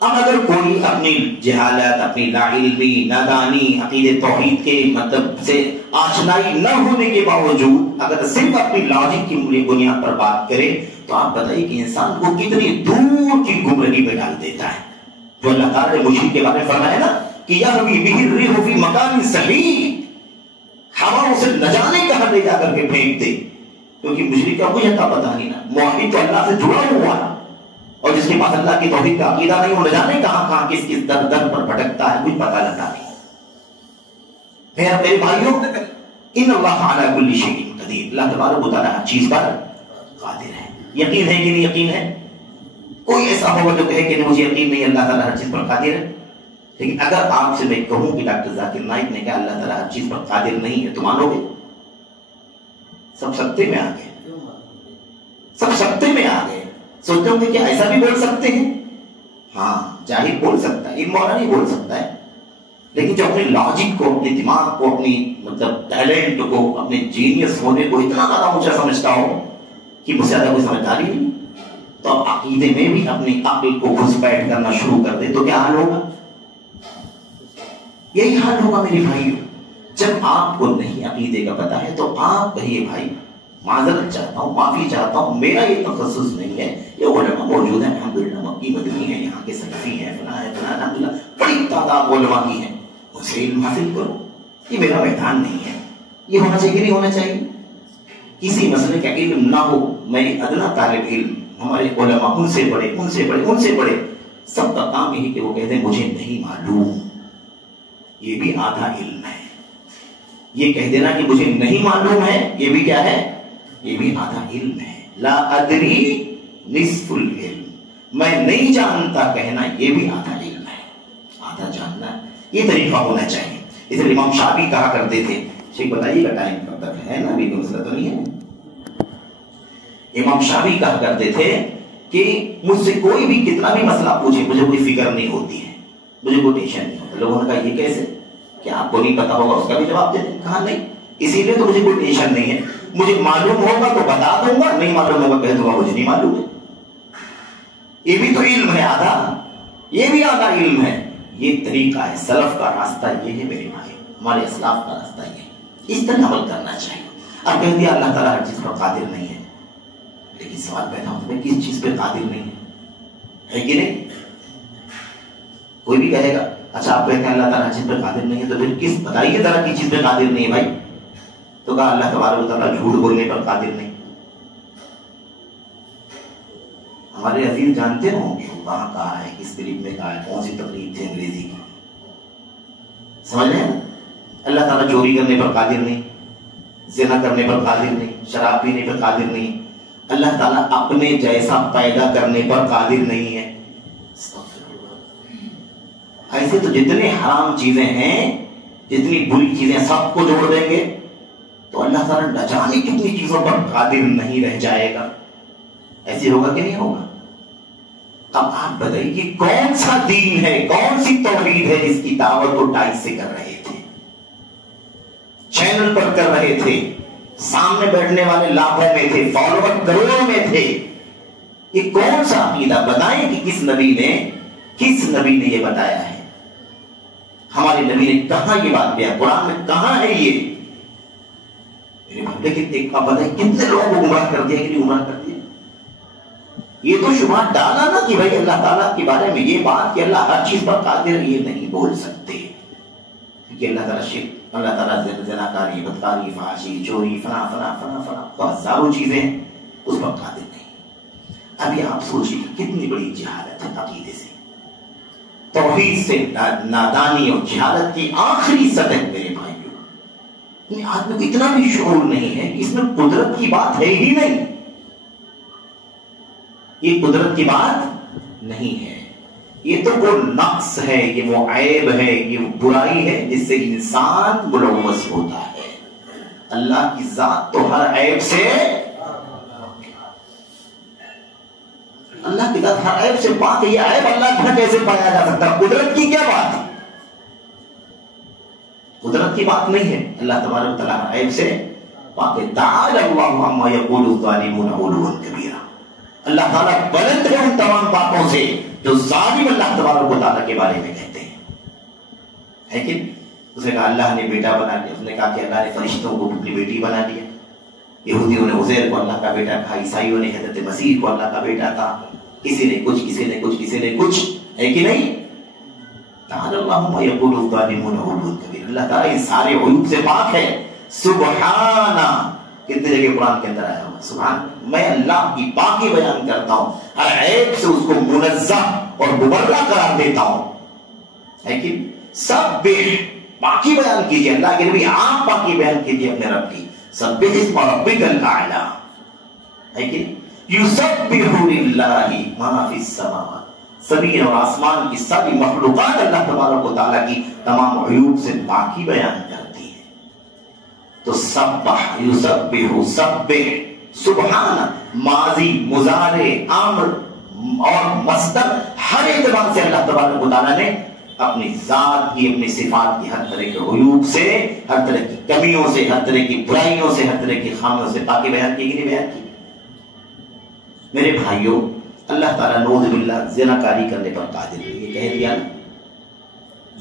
اب اگر کوئی اپنی جہالت، اپنی لا علمی، نادانی، عقید توحید کے مطلب سے آشنائی نہ ہونے کے باوجود اگر صرف اپنی لاجک کی بنیاد پر بات کرے تو آپ بتائیے کہ انسان کو کتنی دور کی گمراہی میں ڈال دیتا ہے۔ جو اللہ تعالیٰ نے مشرک کے بارے میں فرمایا نا کہ یہوی بہ الریح فی مکان صحیح، ہوا اسے نہ جانے کہاں لے جا کر کے پھینک دے، کیونکہ مشرک کا کوئی حقیقت پتہ نہیں نا، موحد تو اللہ سے جڑا ہوا ہے، اور جس کے پاس اللہ کی توحید کا عقیدہ نہیں، وہ نہ جانے کہاں کس در پر بھٹکتا ہے، کچھ پتہ لگتا نہیں۔ میرے بھائیوں، ان اللہ علی کل شیء قدیر، اللہ تبارک و تعالیٰ ہر چیز پر قادر ہے۔ یقین ہے کہ نہیں یقین ہے؟ کوئی ایسا ہوگا جو کہے کہ مجھے یقین نہیں اللہ تعالیٰ ہر چیز پر قادر ہے؟ لیکن اگر آپ سے میں کہوں کہ ڈاکٹر ذاکر نائک نے کہا اللہ تعالیٰ ہر چیز پر قادر نہیں ہے تو مانو گے؟ سب سکتے میں آ گئے، سب سکتے میں آ گئے۔ سوچتے ہوں گے کہ ایسا بھی بول سکتے ہیں؟ ہاں، جاہل بول سکتا ہے، علم والا نہیں بول سکتا ہے، لیکن جو اپنے لاجک کو، اپنے دماغ کو، اپنی مطلب ٹیلنٹ کو، اپنے جینیس ہونے کو اتنا زیادہ اونچا سمجھتا ہو کہ مجھ سے زیادہ کوئی سمجھداری نہیں، تو اب عقیدے میں بھی اپنی عقل کو گھسپیٹ کرنا شروع کر دے تو کیا حال ہوگا؟ یہی حال ہوگا میرے بھائیوں. جب آپ کو نہیں عقیدے کا پتہ ہے تو آپ کہیے بھائی معذرت چاہتا ہوں، معافی چاہتا ہوں، میرا یہ تخصص نہیں ہے. یہ علماء موجود ہیں الحمدللہ، مکی مدنی ہیں، یہاں کے سلفی ہیں، فلاں ہے فلاں، الحمدللہ بڑی تعداد علماء کی ہے، ان سے علم حاصل کرو. یہ میرا میدان نہیں ہے. یہ ہونا چاہیے کہ نہیں ہونا چاہیے؟ کسی مسئلے کا علم نہ ہو، میں ادنا طالب علم، ہمارے علماء ان سے پڑھے ان سے پڑھے ان سے پڑھے، سب کا کام یہی کہ وہ کہتے ہیں مجھے نہیں معلوم. یہ بھی آدھا علم ہے. یہ کہہ دینا کہ مجھے نہیں معلوم ہے، یہ بھی کیا ہے؟ یہ بھی آدھا علم ہے. لا ادری نصف العلم، میں نہیں جانتا کہنا یہ بھی آدھا علم ہے. آدھا جاننا یہ طریقہ ہونا چاہیے. اس لیے امام شافعی کہا کرتے تھے، شیخ بتائیے گا ٹائم کب تک ہے نا، ابھی کوئی مسئلہ تو نہیں ہے. امام شافعی کہا کرتے تھے کہ مجھ سے کوئی بھی کتنا بھی مسئلہ پوچھے مجھے کوئی فکر نہیں ہوتی ہے، مجھے کوئی ٹینشن نہیں ہوتا. لوگوں نے کہا یہ کیسے، کیا آپ کو نہیں پتا ہوگا؟ اس کا بھی جواب دے دیں. کہا نہیں، اسی لیے تو مجھے کوئی ٹینشن نہیں ہے. مجھے معلوم ہوگا تو بتا دوں گا، نہیں معلوم ہوگا کہہ دوں گا مجھے نہیں معلوم ہے. یہ بھی تو علم ہے آدھا، یہ بھی آدھا علم ہے. یہ طریقہ ہے، سلف کا راستہ یہ ہے میرے بھائی، ہمارے اسلاف کا راستہ یہ ہے. اس طرح عمل کرنا چاہیے. اب کہہ دیا اللہ تعالیٰ ہر چیز پر قادر نہیں ہے، لیکن سوال پیدا ہوتا ہے کس چیز پہ قادر نہیں ہے کہ نہیں؟ کوئی بھی کہے گا اچھا آپ کہتے ہیں اللہ تعالیٰ ہر چیز پہ قادر نہیں ہے، تو پھر کس بتائیے طرح کی چیز پہ قادر نہیں ہے بھائی؟ تو کہا اللہ تبارک و تعالیٰ جھوٹ بولنے پر قادر نہیں. ہمارے عزیز جانتے ہوں گے وہاں کہا ہے، کس تقریب میں کہا ہے، کون سی تقریب تھی انگریزی کی، سمجھ رہے ہیں؟ اللہ تعالیٰ چوری کرنے پر قادر نہیں، زنا کرنے پر قادر نہیں، شراب پینے پر قادر نہیں. اللہ تعالیٰ اپنے جیسا پیدا کرنے پر قادر نہیں ہے. ایسے تو جتنے حرام چیزیں ہیں، جتنی بری چیزیں سب کو جوڑ دیں گے تو اللہ تعالیٰ نہ جانے کتنی چیزوں پر قادر نہیں رہ جائے گا. ایسے ہوگا کہ نہیں ہوگا؟ اب آپ بتائیے کہ کون سا دین ہے، کون سی توحید ہے جس کی دعوت کو ٹائپ سے کر رہے تھے، چینل پر کر رہے تھے، سامنے بیٹھنے والے لاکھوں میں تھے، فالوور کروڑوں میں تھے. یہ کون سا عقیدہ؟ بتائیں کہ کس نبی نے یہ بتایا ہے؟ ہمارے نبی نے کہاں یہ بات کیا؟ قرآن میں کہاں ہے یہ؟ لیکن ایک آپ بتائیں کتنے لوگوں کو گمراہ کر دیا کہ نہیں گمراہ کر دیا؟ یہ تو شبہات ڈالا نا کہ بھائی اللہ تعالیٰ کے بارے میں یہ بات کہ اللہ ہر چیز پر قادر ہے، یہ نہیں بول سکتے کہ اللہ تعالیٰ شرک، اللہ تعالیٰ زناکاری، بدکاری، فحاشی، چوری، فنا فنا فنا فنا تو ہزاروں چیزیں اس پر قادر نہیں. ابھی آپ سوچیے کتنی بڑی جہالت ہے عقیدے سے، توحید سے نادانی اور جہالت کی آخری سطح. میرے بھائیوں، آدمی کو اتنا بھی شعور نہیں ہے کہ اس میں قدرت کی بات ہے ہی نہیں. یہ قدرت کی بات نہیں ہے، یہ تو وہ نقص ہے، یہ وہ عیب ہے، یہ وہ برائی ہے جس سے انسان ملوث ہوتا ہے. اللہ کی ذات تو ہر عیب سے، اللہ کی ذات ہر عیب سے پاک ہے. یہ عیب اللہ کا کیسے پایا جا سکتا؟ قدرت کی کیا بات ہے؟ قدرت کی بات نہیں ہے. اللہ تبارک و تعالیٰ ہر عیب سے پاک ہے. تعالی اللہ عما یقول الظالمون علوا کبیرا. اللہ تعالیٰ بلند ہے ان تمام باتوں سے جو ظالم اللہ تبارک و تعالیٰ کے بارے میں کہتے ہیں. لیکن اس نے کہا اللہ نے بیٹا بنا لیا، اس نے کہا کہ اللہ نے فرشتوں کو اپنی بیٹی بنا لیا. یہودیوں نے عزیر کو اللہ کا بیٹا کہا، عیسائیوں نے حضرت مسیح کو اللہ کا بیٹا کہا. کسی نے کچھ، کسی نے کچھ، کسی نے کچھ، ہے کہ نہیں؟ تعالی اللہ عما یقول الظالمون علوا کبیرا. اللہ تعالیٰ ان سارے عیوب سے پاک ہے. سبحانہ، کتنے جگہ قرآن کے اندر آیا ہوا سبحان، میں اللہ کی پاکی بیان کرتا ہوں، ہر عیب سے اس کو منزہ اور مبرہ قرار دیتا ہوں. لیکن سب پاکی بیان کیجیے اللہ کے نبی، آپ پاکی بیان کیجیے اپنے رب کی. سبح اسم ربک الاعلی، لیکن یسبح للہ ما فی السماوات، زمین اور آسمان کی ساری مخلوقات اللہ تبارک و تعالیٰ کی تمام عیوب سے پاکی بیان کرتی ہے. تو سبح، یسبح، سبح، سبحان، ماضی، مضارع، امر اور مصدر، ہر اعتبار سے اللہ تبارک و تعالیٰ نے اپنی ذات کی، اپنی صفات کی ہر طرح کے عیوب سے، ہر طرح کی کمیوں سے، ہر طرح کی برائیوں سے، ہر طرح کی خامیوں سے پاکی بیان کی کہ نہیں بیان کی؟ میرے بھائیوں، اللہ تعالیٰ نعوذ باللہ زنا کاری کرنے پر قادر ہے، یہ کہہ دیا.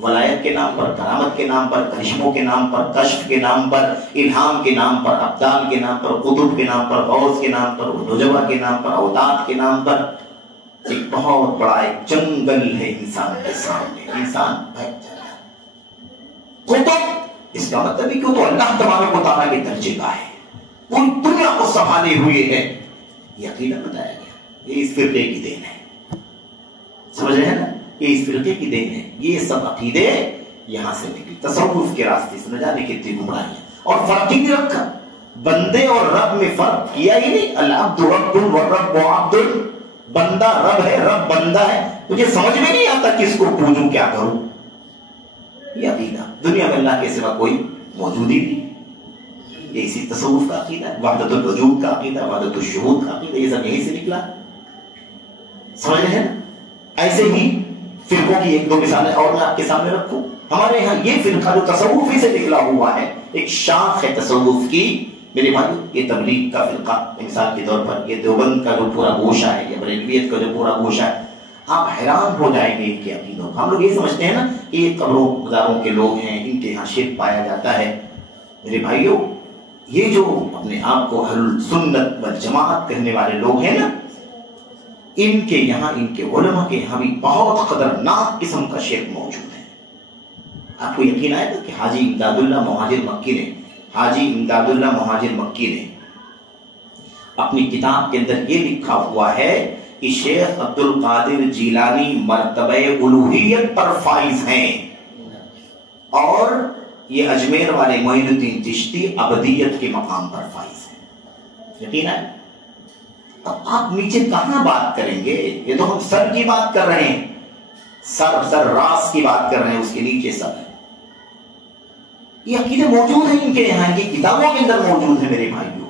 ولایت کے نام پر، کرامت کے نام پر، کرشموں کے نام پر، کشف کے نام پر، الہام کے نام پر، ابدال کے نام پر، قطب کے نام پر، غوث کے نام پر، نجبہ کے نام پر، اوتاد کے نام پر ایک بہت بڑا ایک جنگل ہے انسان کے سامنے. انسان بھٹک جاتا ہے. قطب اس کا مطلب ہے کہ تو اللہ تبارک و تعالیٰ کے درجے کا ہے، پوری دنیا کو سنبھالے ہوئے ہے. یہ عقیدہ بتایا گیا. یہ اس فرقے کی دین ہے. سمجھ رہے ہیں نا؟ یہ اس فرقے کی دین ہے. یہ سب عقیدے یہاں سے نکلی. تصوف کے راستے سے نہ جانے کتنی گمراہیاں. اور فرق ہی نہیں رکھا. بندے اور رب میں فرق کیا ہی نہیں. العبد رب والرب عبد. بندہ رب ہے، رب بندہ ہے. مجھے سمجھ میں نہیں آتا کس کو پوجوں کیا کروں. یہ عقیدہ دنیا میں اللہ کے سوا کوئی موجود ہی نہیں. یہ اسی تصوف کا عقیدہ ہے. وحدت الوجود کا عقیدہ، وحدت الشہود کا عقیدہ، یہ سب یہیں سے نکلا. سمجھ رہے ہیں؟ ایسے ہی فرقوں کی ایک دو مثالیں اور میں آپ کے سامنے رکھوں. ہمارے یہاں یہ فرقہ جو تصوف ہی سے نکلا ہوا ہے، ایک شاخ ہے تصوف کی. میرے بھائی یہ تبلیغ کا فرقہ مثال کے طور پر، یہ دیوبند کا جو پورا گوشہ ہے، یہ بریلویت کا جو پورا گوشہ ہے، آپ حیران ہو جائیں گے ان کے عقیدوں. ہم لوگ یہ سمجھتے ہیں نا کہ یہ قبروں مزاروں کے لوگ ہیں، ان کے یہاں شرک پایا جاتا ہے. میرے بھائیوں، یہ جو اپنے آپ کو اہل سنت والجماعت کہنے والے لوگ ہیں نا، ان کے یہاں، ان کے علماء کے یہاں بھی بہت خطرناک قسم کا شرک موجود ہے. آپ کو یقین آئے گا کہ حاجی امداد اللہ مہاجر مکی نے اپنی کتاب کے اندر یہ لکھا ہوا ہے کہ شیخ عبد القادر جیلانی مرتبہ الوہیت پر فائز ہیں، اور یہ اجمیر والے معین الدین چشتی ابدیت کے مقام پر فائز ہیں. یقین ہے؟ اب آپ نیچے کہاں بات کریں گے؟ یہ تو ہم سر کی بات کر رہے ہیں، سر راس کی بات کر رہے ہیں، اس کے نیچے سر ہے. یہ عقیدے موجود ہیں ان کے یہاں کی کتابوں کے اندر موجود ہے. میرے بھائیوں،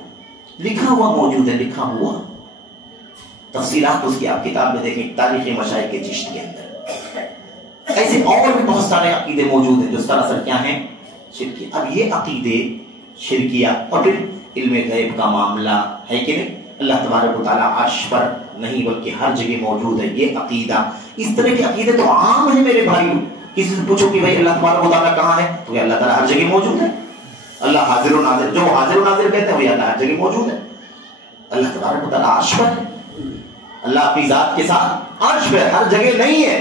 لکھا ہوا موجود ہے، لکھا ہوا. تفصیلات اس کی آپ کتاب میں دیکھیں، تاریخ مشائخ کے چشت کے اندر. ایسے اور بھی بہت سارے عقیدے موجود ہیں جو سراسر کیا ہیں؟ شرکی. اب یہ عقیدے شرکیہ اور پھر علم غیب کا معاملہ ہے کہ نہیں، اللہ تبارک و تعالیٰ عرش پر نہیں بلکہ ہر جگہ موجود ہے، یہ عقیدہ. اس طرح کے عقیدے تو عام ہیں میرے بھائیوں. کسی سے پوچھو کہ بھائی اللہ تبارک و تعالیٰ کہاں ہے، تو اللہ تعالیٰ ہر جگہ موجود ہے. اللہ حاضر و ناظر، جو حاضر و ناظر کہتے ہیں وہ اللہ ہر جگہ موجود ہے. اللہ تبارک و تعالیٰ عرش پر ہے. اللہ اپنی ذات کے ساتھ عرش پہ ہر جگہ نہیں ہے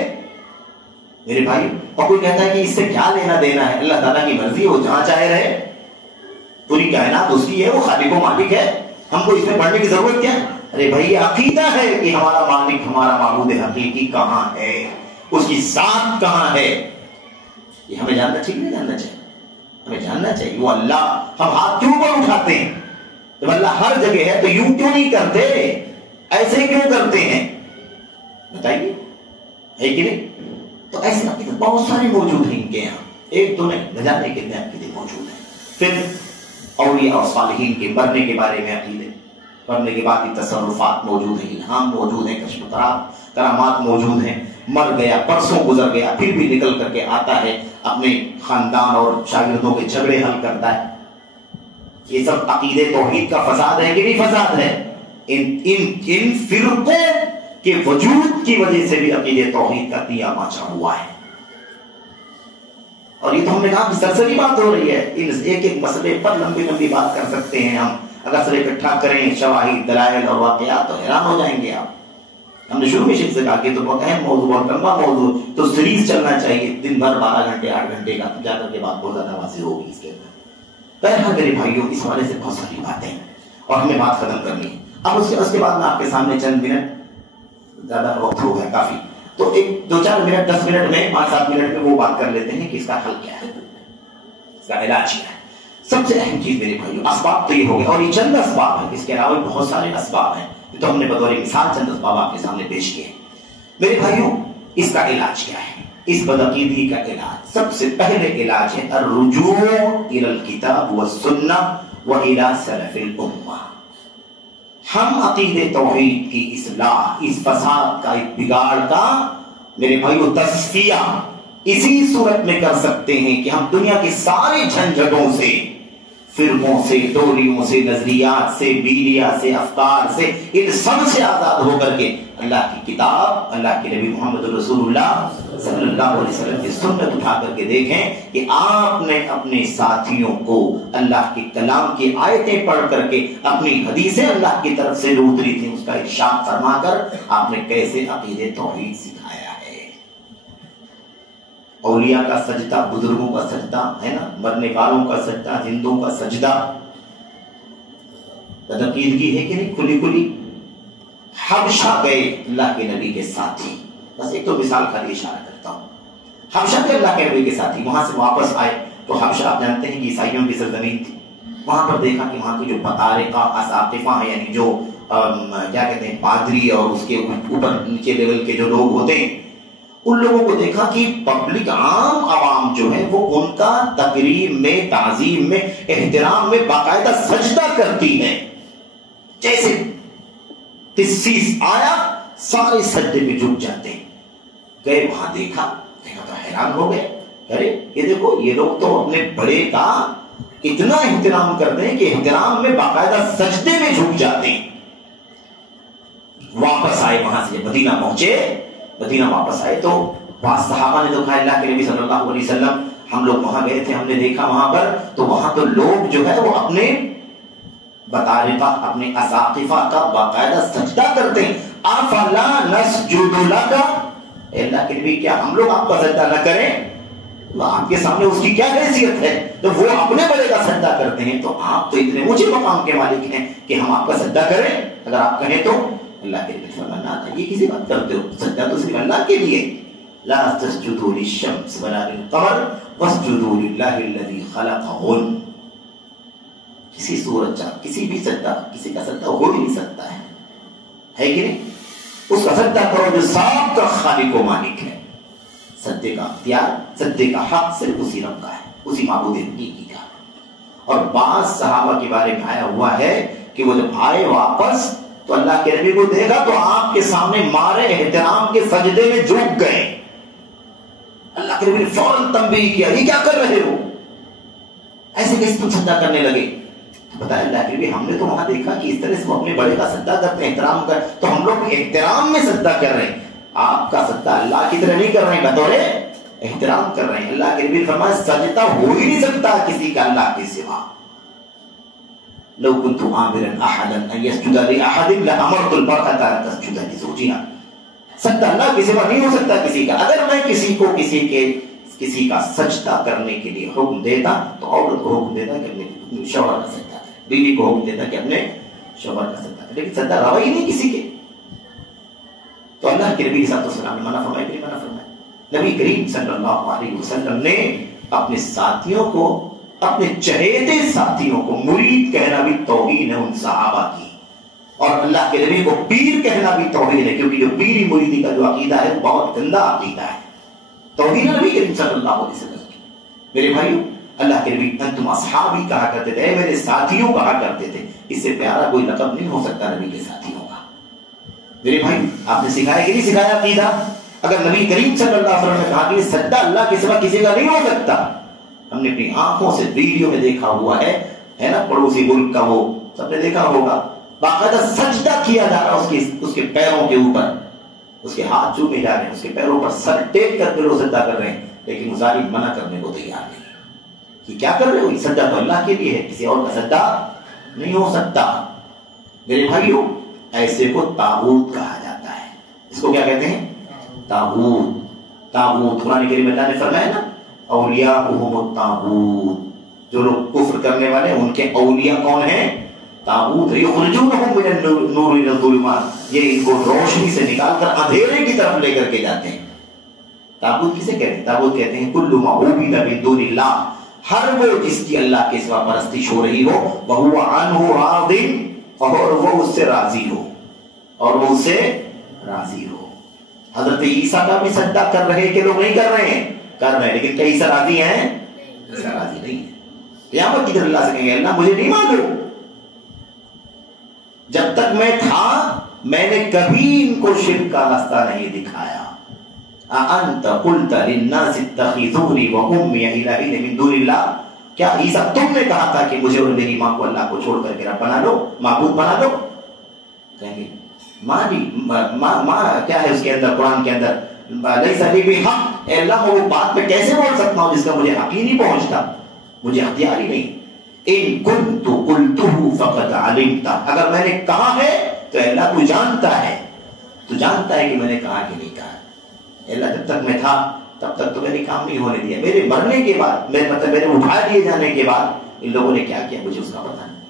میرے بھائی. اور کوئی کہتا ہے کہ اس سے کیا لینا دینا ہے، اللہ تعالیٰ کی مرضی، وہ جہاں چاہے رہے، پوری کائنات اس کی ہے، وہ خالق و مالک ہے، ہم کو اس میں پڑھنے کی ضرورت کیا ہے؟ ارے بھائی یہ عقیدہ ہے کہ ہمارا مالک، ہمارا معبود حقیقی کہاں ہے، اس کی ذات کہاں ہے. یہ ہمیں جاننا چاہیے، نہیں جاننا چاہیے؟ ہمیں جاننا چاہیے. وہ اللہ، ہم ہاتھ کیوں پر اٹھاتے ہیں جب اللہ ہر جگہ ہے؟ تو یوں کیوں نہیں کرتے، ایسے کیوں کرتے ہیں؟ بتائیے، ہے کہ نہیں؟ تو ایسے عقیدے بہت سارے موجود ہیں ان کے یہاں، ایک دو نہیں، نہ جانے کتنے عقیدے موجود ہیں. پھر اولیاء اور صالحین کے مرنے کے بارے میں عقیدے، مرنے کے بعد تصرفات موجود ہیں، الہام موجود ہیں، کشف کرامات موجود ہیں. مر گیا، پرسوں گزر گیا، پھر بھی نکل کر کے آتا ہے، اپنے خاندان اور شاگردوں کے جھگڑے حل کرتا ہے. یہ سب عقیدے توحید کا فساد ہے کہ نہیں فساد ہے؟ ان فرقوں کے وجود کی وجہ سے بھی عقیدے توحید کا دیا ماچا ہوا ہے. اور یہ تو ہم نے کہا کہ سرسری بات ہو رہی ہے. ایک ایک مسئلے پر لمبی لمبی بات کر سکتے ہیں ہم، اگر سر اکٹھا کریں شواہد، دلائل اور واقعات تو حیران ہو جائیں گے آپ. ہم نے شروع میں شیخ سے کہا کہ تو بہت اہم موضوع، بہت لمبا موضوع، تو سیریز چلنا چاہیے دن بھر 12 گھنٹے 8 گھنٹے کا، جا کر کے بات بہت زیادہ واضح ہوگی اس کے اندر. بہرحال میرے بھائیوں، اس حوالے سے بہت ساری باتیں اور ہمیں بات ختم کرنی ہے. اب اس کے بعد میں آپ کے سامنے چند منٹ، زیادہ وقت ہو گیا کافی، تو ایک 2-4 منٹ 10 منٹ میں 5-7 منٹ میں وہ بات کر لیتے ہیں کہ اس کا حل کیا ہے، اس کا علاج کیا ہے. سب سے اہم چیز میرے بھائیوں، اسباب تو یہ ہو گئے، اور یہ چند اسباب ہیں، اس کے علاوہ بہت سارے اسباب ہیں تو ہم نے بطور مثال چند اسباب آپ کے سامنے پیش کیے. میرے بھائیوں، اس کا علاج کیا ہے؟ اس بدعقیدگی کا علاج، سب سے پہلے علاج ہے الرجوع الی الکتاب والسنہ والی سلف الامہ. ہم عقید توحید کی اصلاح، اس فساد کا، اس بگاڑ کا میرے بھائیوں تصفیہ اسی صورت میں کر سکتے ہیں کہ ہم دنیا کے سارے جھنجھٹوں سے فرقوں سے، ٹولیوں سے، نظریات سے، میڈیا سے، افکار سے، ان سب سے آزاد ہو کر کے اللہ کی کتاب، اللہ کے نبی محمد رسول اللہ صلی اللہ علیہ وسلم کی سنت اٹھا کر کے دیکھیں کہ آپ نے اپنے ساتھیوں کو اللہ کے کلام کی آیتیں پڑھ کر کے، اپنی حدیثیں اللہ کی طرف سے جو اتری تھی اس کا ارشاد فرما کر آپ نے کیسے عقیدہ توحید سکھایا ہے۔ اولیاء کا سجدہ، بزرگوں کا سجدہ ہے نا، مرنے والوں کا سجدہ، زندوں کا سجدہ، عقیدگی ہے کہ نہیں کھلی کھلی۔ حبشہ گئے اللہ کے نبی کے ساتھی، بس ایک تو مثال خالی اشارہ کرتا ہوں، حبشہ کے اللہ کے نبی کے ساتھی وہاں سے واپس آئے تو حبشہ آپ جانتے ہیں کہ عیسائیوں کی سرزمین تھی، وہاں پر دیکھا کہ وہاں کے جو بطارقہ اساقفہ ہیں، یعنی جو کیا کہتے ہیں پادری اور اس کے اوپر نیچے لیول کے جو لوگ ہوتے ہیں، ان لوگوں کو دیکھا کہ پبلک عام عوام جو ہے وہ ان کا تقریب میں، تعظیم میں، احترام میں باقاعدہ سجدہ کرتی ہے، جیسے تسیس آیا سارے سجدے میں جھک جاتے ہیں۔ گئے وہاں دیکھا تو حیران ہو گئے، ارے یہ دیکھو یہ لوگ تو اپنے بڑے کا اتنا احترام کرتے ہیں کہ احترام میں باقاعدہ سجدے میں جھک جاتے ہیں۔ واپس آئے وہاں سے مدینہ پہنچے، مدینہ واپس آئے تو بعض صحابہ نے تو کہا اللہ کے نبی صلی اللہ علیہ وسلم ہم لوگ وہاں گئے تھے، ہم نے دیکھا وہاں پر تو وہاں تو لوگ جو ہے وہ اپنے بطارقہ، اپنے اساقفہ کا باقاعدہ سجدہ کرتے ہیں۔ افلا نسجد لک، اے اللہ کے نبی کیا ہم لوگ آپ کا سجدہ نہ کریں؟ آپ کے سامنے اس کی کیا حیثیت ہے جب وہ اپنے بڑے کا سجدہ کرتے ہیں، تو آپ تو اتنے اونچے مقام کے مالک ہیں کہ ہم آپ کا سجدہ کریں؟ اگر آپ کہیں تو اللہ کے نبی فرمانا تھا یہ کسی بات کرتے ہو، سجدہ تو صرف اللہ کے لیے، لا تسجدوا للشمس ولا للقمر واسجدوا للہ الذی خلقہن۔ کسی سورج کا کسی بھی سجدہ، کسی کا سجدہ ہو ہی نہیں سکتا ہے کہ نہیں؟ اس کا سجدہ کرو جو سب کا خالق و مالک ہے۔ سجدے کا اختیار، سجدے کا حق صرف اسی رب کا ہے، اسی معبود حقیقی کا۔ اور بعض صحابہ کے بارے میں آیا ہوا ہے کہ وہ جب آئے واپس تو اللہ کے نبی کو دیکھا تو آپ کے سامنے مارے احترام کے سجدے میں جھک گئے۔ اللہ کے نبی نے فوراً تنبیہ کیا، یہ کیا کر رہے ہو، ایسے کیسے تم سجدہ کرنے لگے؟ بتایا اللہ کے نبی ہم نے تو وہاں دیکھا کہ اس طرح سے وہ اپنے بڑے کا سجدہ کرتے ہیں، احترام کر، تو ہم لوگ احترام میں سجدہ کر رہے ہیں، آپ کا سجدہ اللہ کی طرح نہیں کر رہے ہیں، بطور احترام کر رہے ہیں۔ اللہ کے نبی نے فرمایا سجدہ ہو ہی نہیں سکتا کسی کا اللہ کے سوا۔ لو كنت آمرا احدا ان يسجد لاحد لامرت المرأة ان تسجد لزوجها۔ سجدہ اللہ کے سوا نہیں ہو سکتا کسی کا۔ اگر میں کسی کا سجدہ کرنے کے لیے حکم دیتا تو عورت کو حکم دیتا کہ اپنے شوہر کا سجدہ کرے، بیوی کو حکم دیتا کہ اپنے شوہر کا سجدہ کرے، لیکن سجدہ روا ہی نہیں کسی کے۔ تو اللہ کے نبی صلی اللہ علیہ وسلم نے منع فرمایا کہ نہیں منع فرمایا؟ نبی کریم صلی اللہ علیہ وسلم نے اپنے ساتھیوں کو، اپنے چہیتے ساتھیوں کو، مرید کہنا بھی توہین ہے ان صحابہ کی، اور اللہ کے نبی کو پیر کہنا بھی توہین ہے، کیونکہ جو پیری مریدی کا جو عقیدہ ہے بہت گندا عقیدہ ہے، توہین نبی کریم صلی اللہ علیہ وسلم کی۔ میرے بھائیو، اللہ کے نبی انتم اصحابی کہا کرتے تھے، اے میرے ساتھیوں کہا کرتے تھے، اس سے پیارا کوئی لقب نہیں ہو سکتا نبی کے ساتھیوں کا۔ میرے بھائی آپ نے سکھایا کہ نہیں سکھایا عقیدہ؟ اگر نبی کریم صلی اللہ علیہ وسلم نے کہا کہ سجدہ اللہ کے سوا کسی کا نہیں ہو سکتا، ہم نے اپنی آنکھوں سے ویڈیو میں دیکھا ہوا ہے نا، پڑوسی ملک کا وہ سب نے دیکھا ہوگا، باقاعدہ سجدہ کیا جا رہا اس کے پیروں کے اوپر، اس کے ہاتھ چومے جا رہے ہیں، اس کے پیروں پر سر ٹیک کر کے لوگ سجدہ کر رہے ہیں، لیکن وہ ظالم منع کرنے کو تیار نہیں کہ کیا کر رہے ہو، یہ سجدہ تو اللہ کے لیے ہے، کسی اور کا سجدہ نہیں ہو سکتا۔ میرے بھائیوں، ایسے کو طاغوت کہا جاتا ہے۔ اس کو کیا کہتے ہیں؟ طاغوت۔ طاغوت قرآن کریم اللہ نے فرمایا نا، اولیاءہم الطاغوت، جو لوگ کفر کرنے والے ان کے اولیاء کون ہیں؟ طاغوت۔ یخرجونہم من النور الی الظلمات، یہ ان کو روشنی سے نکال کر اندھیرے کی طرف لے کر کے جاتے ہیں۔ طاغوت کسے کہتے ہیں؟ طاغوت کہتے ہیں کل ما عبد من دون اللہ، ہر وہ جس کی اللہ کے سوا پرستش ہو رہی ہو، وہو عنہ راض، اور وہ اس سے راضی ہو، اور وہ اس سے راضی ہو۔ حضرت عیسیٰ کا بھی سجدہ کر رہے کہ لوگ نہیں کر رہے ہیں؟ کر رہے ہیں، لیکن کئی عیسیٰ راضی ہیں؟ عیسیٰ راضی نہیں ہے۔ قیامت کی دن اللہ سے کہیں گے اللہ مجھے نہیں معلوم، جب تک میں تھا میں نے کبھی ان کو شرک کا راستہ نہیں دکھایا۔ اَأَنْتَ قُلْتَ لِلنَّاسِ اتَّخِذُونِي وَأُمِّيَ إِلَٰهَيْنِ مِن دُونِ اللَّهِ، کیا عیسیٰ تم نے کہا تھا کہ مجھے اور میری ماں کو اللہ کو چھوڑ کر کے رب بنا لو، معبود بنا لو؟ کہیں گے ماں کیا ہے اس کے اندر، قرآن کے اندر لیس لی بحق، اے اللہ میں وہ بات میں کیسے بول سکتا ہوں جس کا مجھے حق ہی نہیں پہنچتا، مجھے اختیار ہی نہیں۔ ان کنت قلتہ فقد علمت، اگر میں نے کہا ہے تو اللہ کو جانتا ہے، تو جانتا ہے کہ میں نے کہا کہ نہیں کہا۔ اللہ جب تک میں تھا تب تک تو میں نے کام نہیں ہونے دیا، میرے مرنے کے بعد میرے اٹھا دیے جانے کے بعد ان لوگوں نے کیا کیا مجھے اس کا پتہ نہیں،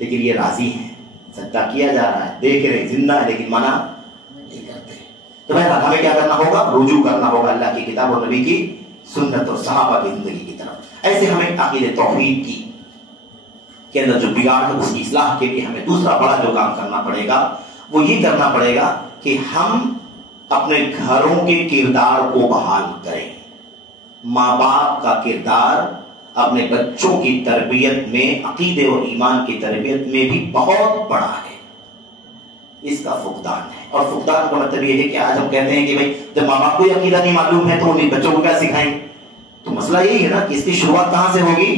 لیکن یہ راضی ہیں، سجدہ کیا جا رہا ہے، دیکھ رہے زندہ ہے لیکن منع نہیں کرتے۔ تو بہرحال ہمیں کیا کرنا ہوگا؟ رجوع کرنا ہوگا اللہ کی کتاب اور نبی کی سنت اور صحابہ کی زندگی کی طرف۔ ایسے ہمیں عقیدہ توحید کی کے اندر جو بگاڑ ہے اس کی اصلاح کے لیے ہمیں دوسرا بڑا جو کام کرنا پڑے گا وہ یہ کرنا پڑے گا کہ ہم اپنے گھروں کے کردار کو بحال کریں۔ ماں باپ کا کردار اپنے بچوں کی تربیت میں، عقیدے اور ایمان کی تربیت میں بھی بہت بڑا ہے، اس کا فقدان ہے۔ اور فقدان کا مطلب یہ ہے کہ آج ہم کہتے ہیں کہ بھائی جب ماں باپ کو یہ عقیدہ نہیں معلوم ہے تو انہیں بچوں کو کیا سکھائیں؟ تو مسئلہ یہی ہے نا کہ اس کی شروعات کہاں سے ہوگی؟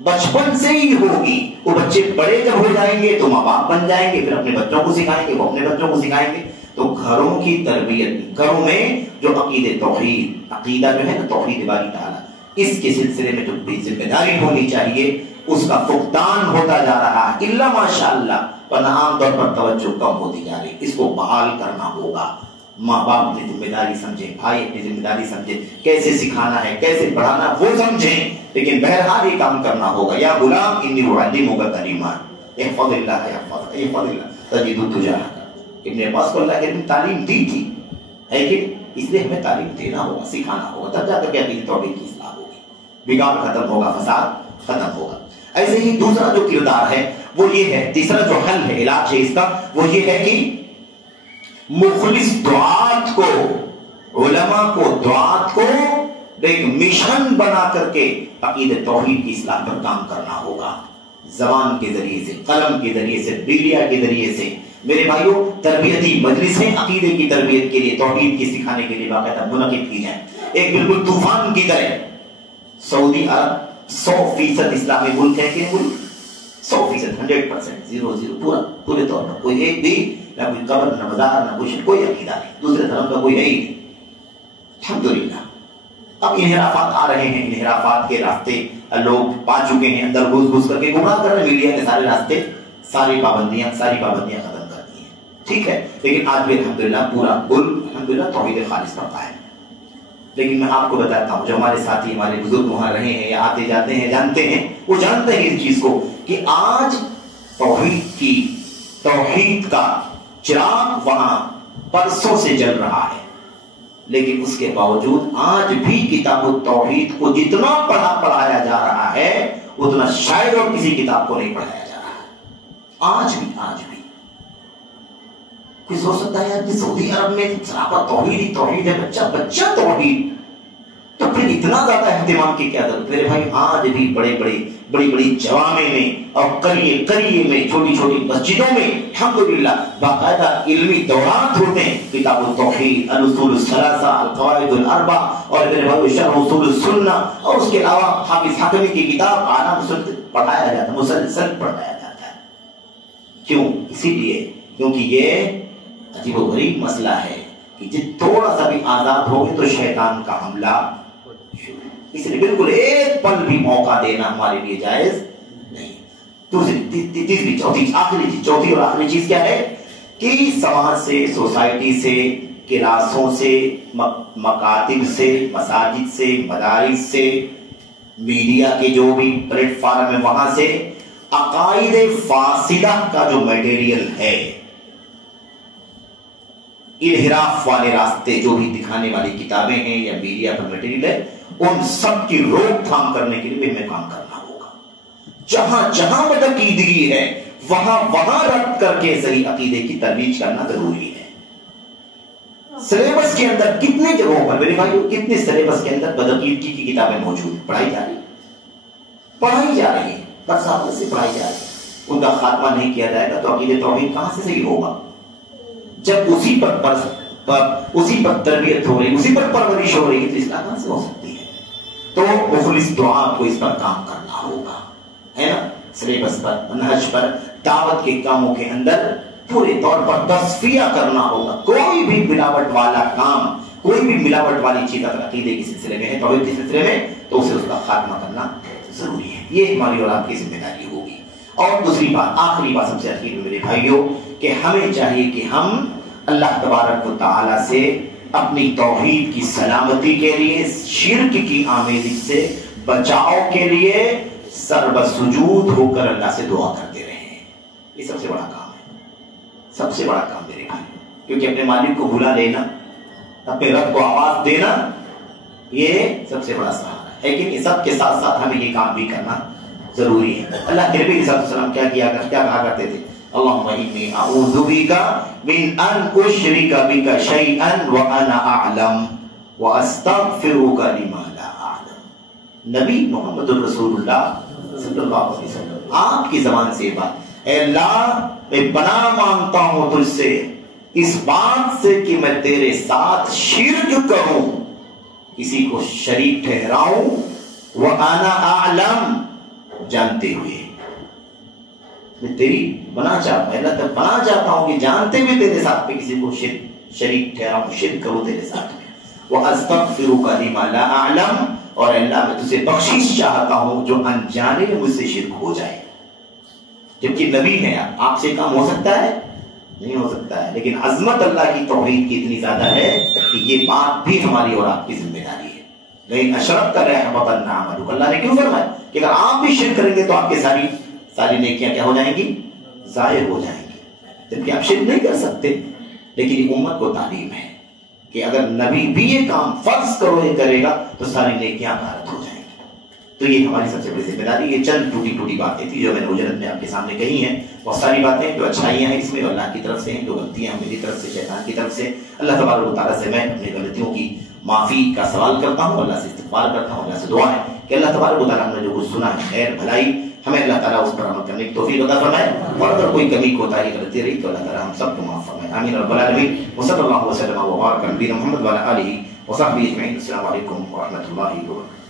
بچپن سے ہی ہوگی۔ وہ بچے بڑے جب ہو جائیں گے تو ماں باپ بن جائیں گے، پھر اپنے بچوں کو سکھائیں گے، وہ اپنے بچوں کو سکھائیں گے۔ تو گھروں کی تربیت، گھروں میں جو عقیدہ جو ہے نا توحید باری تعالیٰ، اس کے سلسلے میں جو بھی ذمہ داری ہونی چاہیے اس کا فقدان ہوتا جا رہا ہے، الا ماشاء اللہ، ورنہ عام طور پر توجہ کم ہوتی جا رہی۔ اس کو بحال کرنا ہوگا۔ ماں باپ اپنی ذمہ داری سمجھیں، بھائی اپنی ذمہ داری سمجھیں، کیسے سکھانا ہے کیسے پڑھانا وہ سمجھیں، لیکن بہرحال یہ کام کرنا ہوگا۔ یا غلام انی اعلمک کلمات احفظ اللہ احفظ اللہ تجدہ تجاہک۔ ابن عباس کو اللہ کے علم تعلیم دی تھی، لیکن اس لیے ہمیں تعلیم دینا ہوگا، سکھانا ہوگا، تب جا کر کے عقیدہ توحید کی اصلاح ہوگی، بگاڑ ختم ہوگا، فساد ختم ہوگا۔ ایسے ہی دوسرا جو کردار ہے وہ یہ ہے، تیسرا جو حل ہے، علاج ہے اس کا، وہ یہ ہے کہ مخلص دعات کو، علماء کو، دعات کو ایک مشن بنا کر کے عقیدہ توحید کی اصلاح پر کام کرنا ہوگا، زبان کے ذریعے سے، قلم کے ذریعے سے، میڈیا کے ذریعے سے۔ میرے بھائیوں، تربیتی مجلسیں عقیدے کی تربیت کے لیے، توحید کی سکھانے کے لیے باقاعدہ منعقد کی جائیں، ایک بالکل طوفان کی طرح۔ سعودی عرب 100% اسلامی ملک ہے کہ ملک 100%، 100%، 0 پورے طور پر کوئی ایک بھی نہ کوئی قبر نہ مزار نہ کچھ، کوئی عقیدہ نہیں، دوسرے دھرم کا کوئی ہے ہی نہیں، الحمدللہ۔ اب انحرافات آ رہے ہیں، انحرافات کے راستے لوگ پا چکے ہیں، اندر گھس کر کے گمراہ کر رہے ہیں، میڈیا کے سارے راستے، ساری پابندیاں ختم کر دی ہیں، ٹھیک ہے، لیکن آج بھی الحمدللہ پورا ملک الحمدللہ توحید خالص پڑھتا ہے۔ لیکن میں آپ کو بتاتا ہوں، جو ہمارے ساتھی ہمارے بزرگ وہاں رہے ہیں یا آتے جاتے ہیں جانتے ہیں، وہ جانتے ہیں اس چیز کو کہ آج توحید کا چراغ وہاں برسوں سے جل رہا ہے، لیکن اس کے باوجود آج بھی کتاب التوحید کو جتنا پڑھایا جا رہا ہے اتنا شاید اور کسی کتاب کو نہیں پڑھایا جا رہا ہے، آج بھی۔ کوئی سوچ سکتا ہے یار کہ سعودی عرب میں سراپا توحید ہے، بچہ توحید، تو پھر اتنا زیادہ اہتمام کی کیا ضرورت؟ میرے بھائی آج بھی بڑی جوامع میں اور قریے میں، چھوٹی مسجدوں میں الحمدللہ باقاعدہ علمی دورات ہوتے ہیں، کتاب التوحید، الاصول الثلاثہ، القواعد الاربع، اور میرے بھائی شرح اصول السنہ، اور اس کے علاوہ حافظ حکمی کی کتاب آنا پڑھایا جاتا ہے، مسلسل پڑھایا جاتا ہے۔ کیوں؟ اسی لیے کیونکہ یہ عجیب و غریب مسئلہ ہے کہ جب تھوڑا سا بھی آزاد ہوگے تو شیطان کا حملہ، اس لیے بالکل ایک پل بھی موقع دینا ہمارے لیے جائز نہیں۔ چوتھی اور آخری چیز کیا ہے کہ سماج سے، سوسائٹی سے، کلاسوں سے، مکاتب سے، مساجد سے، مدارس سے، میڈیا کے جو بھی پلیٹ فارم ہے وہاں سے عقائد فاسدہ کا جو میٹیریل ہے، انحراف والے راستے جو بھی دکھانے والی کتابیں ہیں یا میڈیا پر میٹیریل ہے، ان سب کی روک تھام کرنے کے لیے ہمیں کام کرنا ہوگا۔ جہاں بدعقیدگی ہے وہاں رد کر کے صحیح عقیدے کی ترویج کرنا ضروری ہے۔ سلیبس کے اندر کتنے جگہوں پر میرے بھائیوں، کتنے سلیبس کے اندر بدعقیدگی کی کتابیں موجود ہیں، پڑھائی جا رہی ہیں، برساتوں سے پڑھائی جا رہی ہے۔ ان کا خاتمہ نہیں کیا جائے گا تو عقیدہ توحید کہاں سے صحیح ہوگا؟ جب اسی پر تربیت ہو رہی، اسی پر پرورش ہو رہی ہے تو اصلاح کہاں سے ہو سکتی ہے؟ تو مخلص دعا کو اس پر کام کرنا ہوگا، ہے نا، سلیبس پر، منہج پر، دعوت کے کاموں کے اندر پورے طور پر تصفیہ کرنا ہوگا۔ کوئی بھی ملاوٹ والا کام، کوئی بھی ملاوٹ والی چیز اگر عقیدے کے سلسلے میں ہے، توحید کے سلسلے میں، تو اسے اس کا خاتمہ کرنا ضروری ہے۔ یہ ہماری اور آپ کی ذمہ داری ہوگی۔ اور دوسری بات، آخری بات سب سے اخیر میں میرے بھائیوں، کہ ہمیں چاہیے کہ ہم اللہ تبارک و تعالی سے اپنی توحید کی سلامتی کے لیے، شرک کی آمیزش سے بچاؤ کے لیے سر بسجود ہو کر اللہ سے دعا کرتے رہیں۔ یہ سب سے بڑا کام ہے، سب سے بڑا کام میرے بھائی، کیونکہ اپنے مالک کو بھلا لینا، اپنے رب کو آواز دینا، یہ سب سے بڑا سہارا ہے۔ لیکن اس سب کے ساتھ ساتھ ہمیں یہ کام بھی کرنا ضروری ہے۔ اللہ کے نبی صلی اللہ علیہ وسلم کیا کہا کرتے تھے؟ اللہم انی اعوذ بک من ان اشرک بک شیئا وانا اعلم واستغفرک لما لا اعلم۔ نبی محمد الرسول اللہ صلی اللہ علیہ وسلم آپ کی زبان سے یہ بات، اے اللہ میں پناہ مانگتا ہوں تجھ سے اس بات سے کہ میں تیرے ساتھ شرک کروں، کسی کو شریک ٹھہراؤں، وانا اعلم، جانتے ہوئے میں تیری پناہ چاہتا ہوں، اللہ تعالیٰ پناہ چاہتا ہوں کہ جانتے ہوئے تیرے ساتھ میں کسی کو شریک ٹھہراؤں، شرک کروں تیرے ساتھ میں، وَأَسْتَغْفِرُكَ لِمَا لَا أَعْلَمُ، اور اللہ میں تجھے بخشش چاہتا ہوں جو انجانے میں مجھ سے شرک ہو جائے۔ جبکہ نبی ہے، آپ سے کام ہو سکتا ہے؟ نہیں ہو سکتا ہے، لیکن عظمت اللہ کی توحید کی اتنی زیادہ ہے کہ یہ بات بھی ہماری اور آپ کی ذمہ داری ہے۔ لیکن اشرکت لَيَحْبَطَنَّ عَمَلُكَ، اللہ نے کیوں فرمایا کہ اگر آپ بھی شرک کریں گے تو آپ کی ساری نیکیاں کیا ہو جائیں گی؟ ضائع ہو جائیں گی، جبکہ آپ شرک نہیں کر سکتے۔ لیکن یہ امت کو تعلیم ہے کہ اگر نبی بھی یہ کام فرض کرو یہ کرے گا تو ساری نیکیاں غارت ہو جائیں گی۔ تو یہ ہماری سب سے بڑی ذمہ داری۔ یہ چند ٹوٹی باتیں تھی جو میں نے اجرت میں آپ کے سامنے کہی ہیں۔ بہت ساری باتیں جو اچھائیاں ہیں اس میں اللہ کی طرف سے ہیں، جو غلطیاں میری طرف سے، شیطان کی طرف سے، اللہ تبارک و تعالیٰ سے میں اپنی غلطیوں کی معافی کا سوال کرتا ہوں، اللہ سے استغفار کرتا ہوں، اللہ سے دعا ہے کہ اللہ تبارک و تعالیٰ ہم نے جو کچھ سنا ہے خیر بھلائی، ہمیں اللہ تعالیٰ اس پر عمل کرنے کی توفیق عطا فرمائے، اور اگر کوئی کمی کوتاہی غلطی رہی تو اللہ تعالیٰ ہم سب کو معاف فرمائے، آمین رب العالمین۔ وصلی اللہ وسلم وبارک علی نبینا محمد وعلی آلہ وصحبہ اجمعین۔ السلام علیکم ورحمۃ اللہ وبرکاتہ۔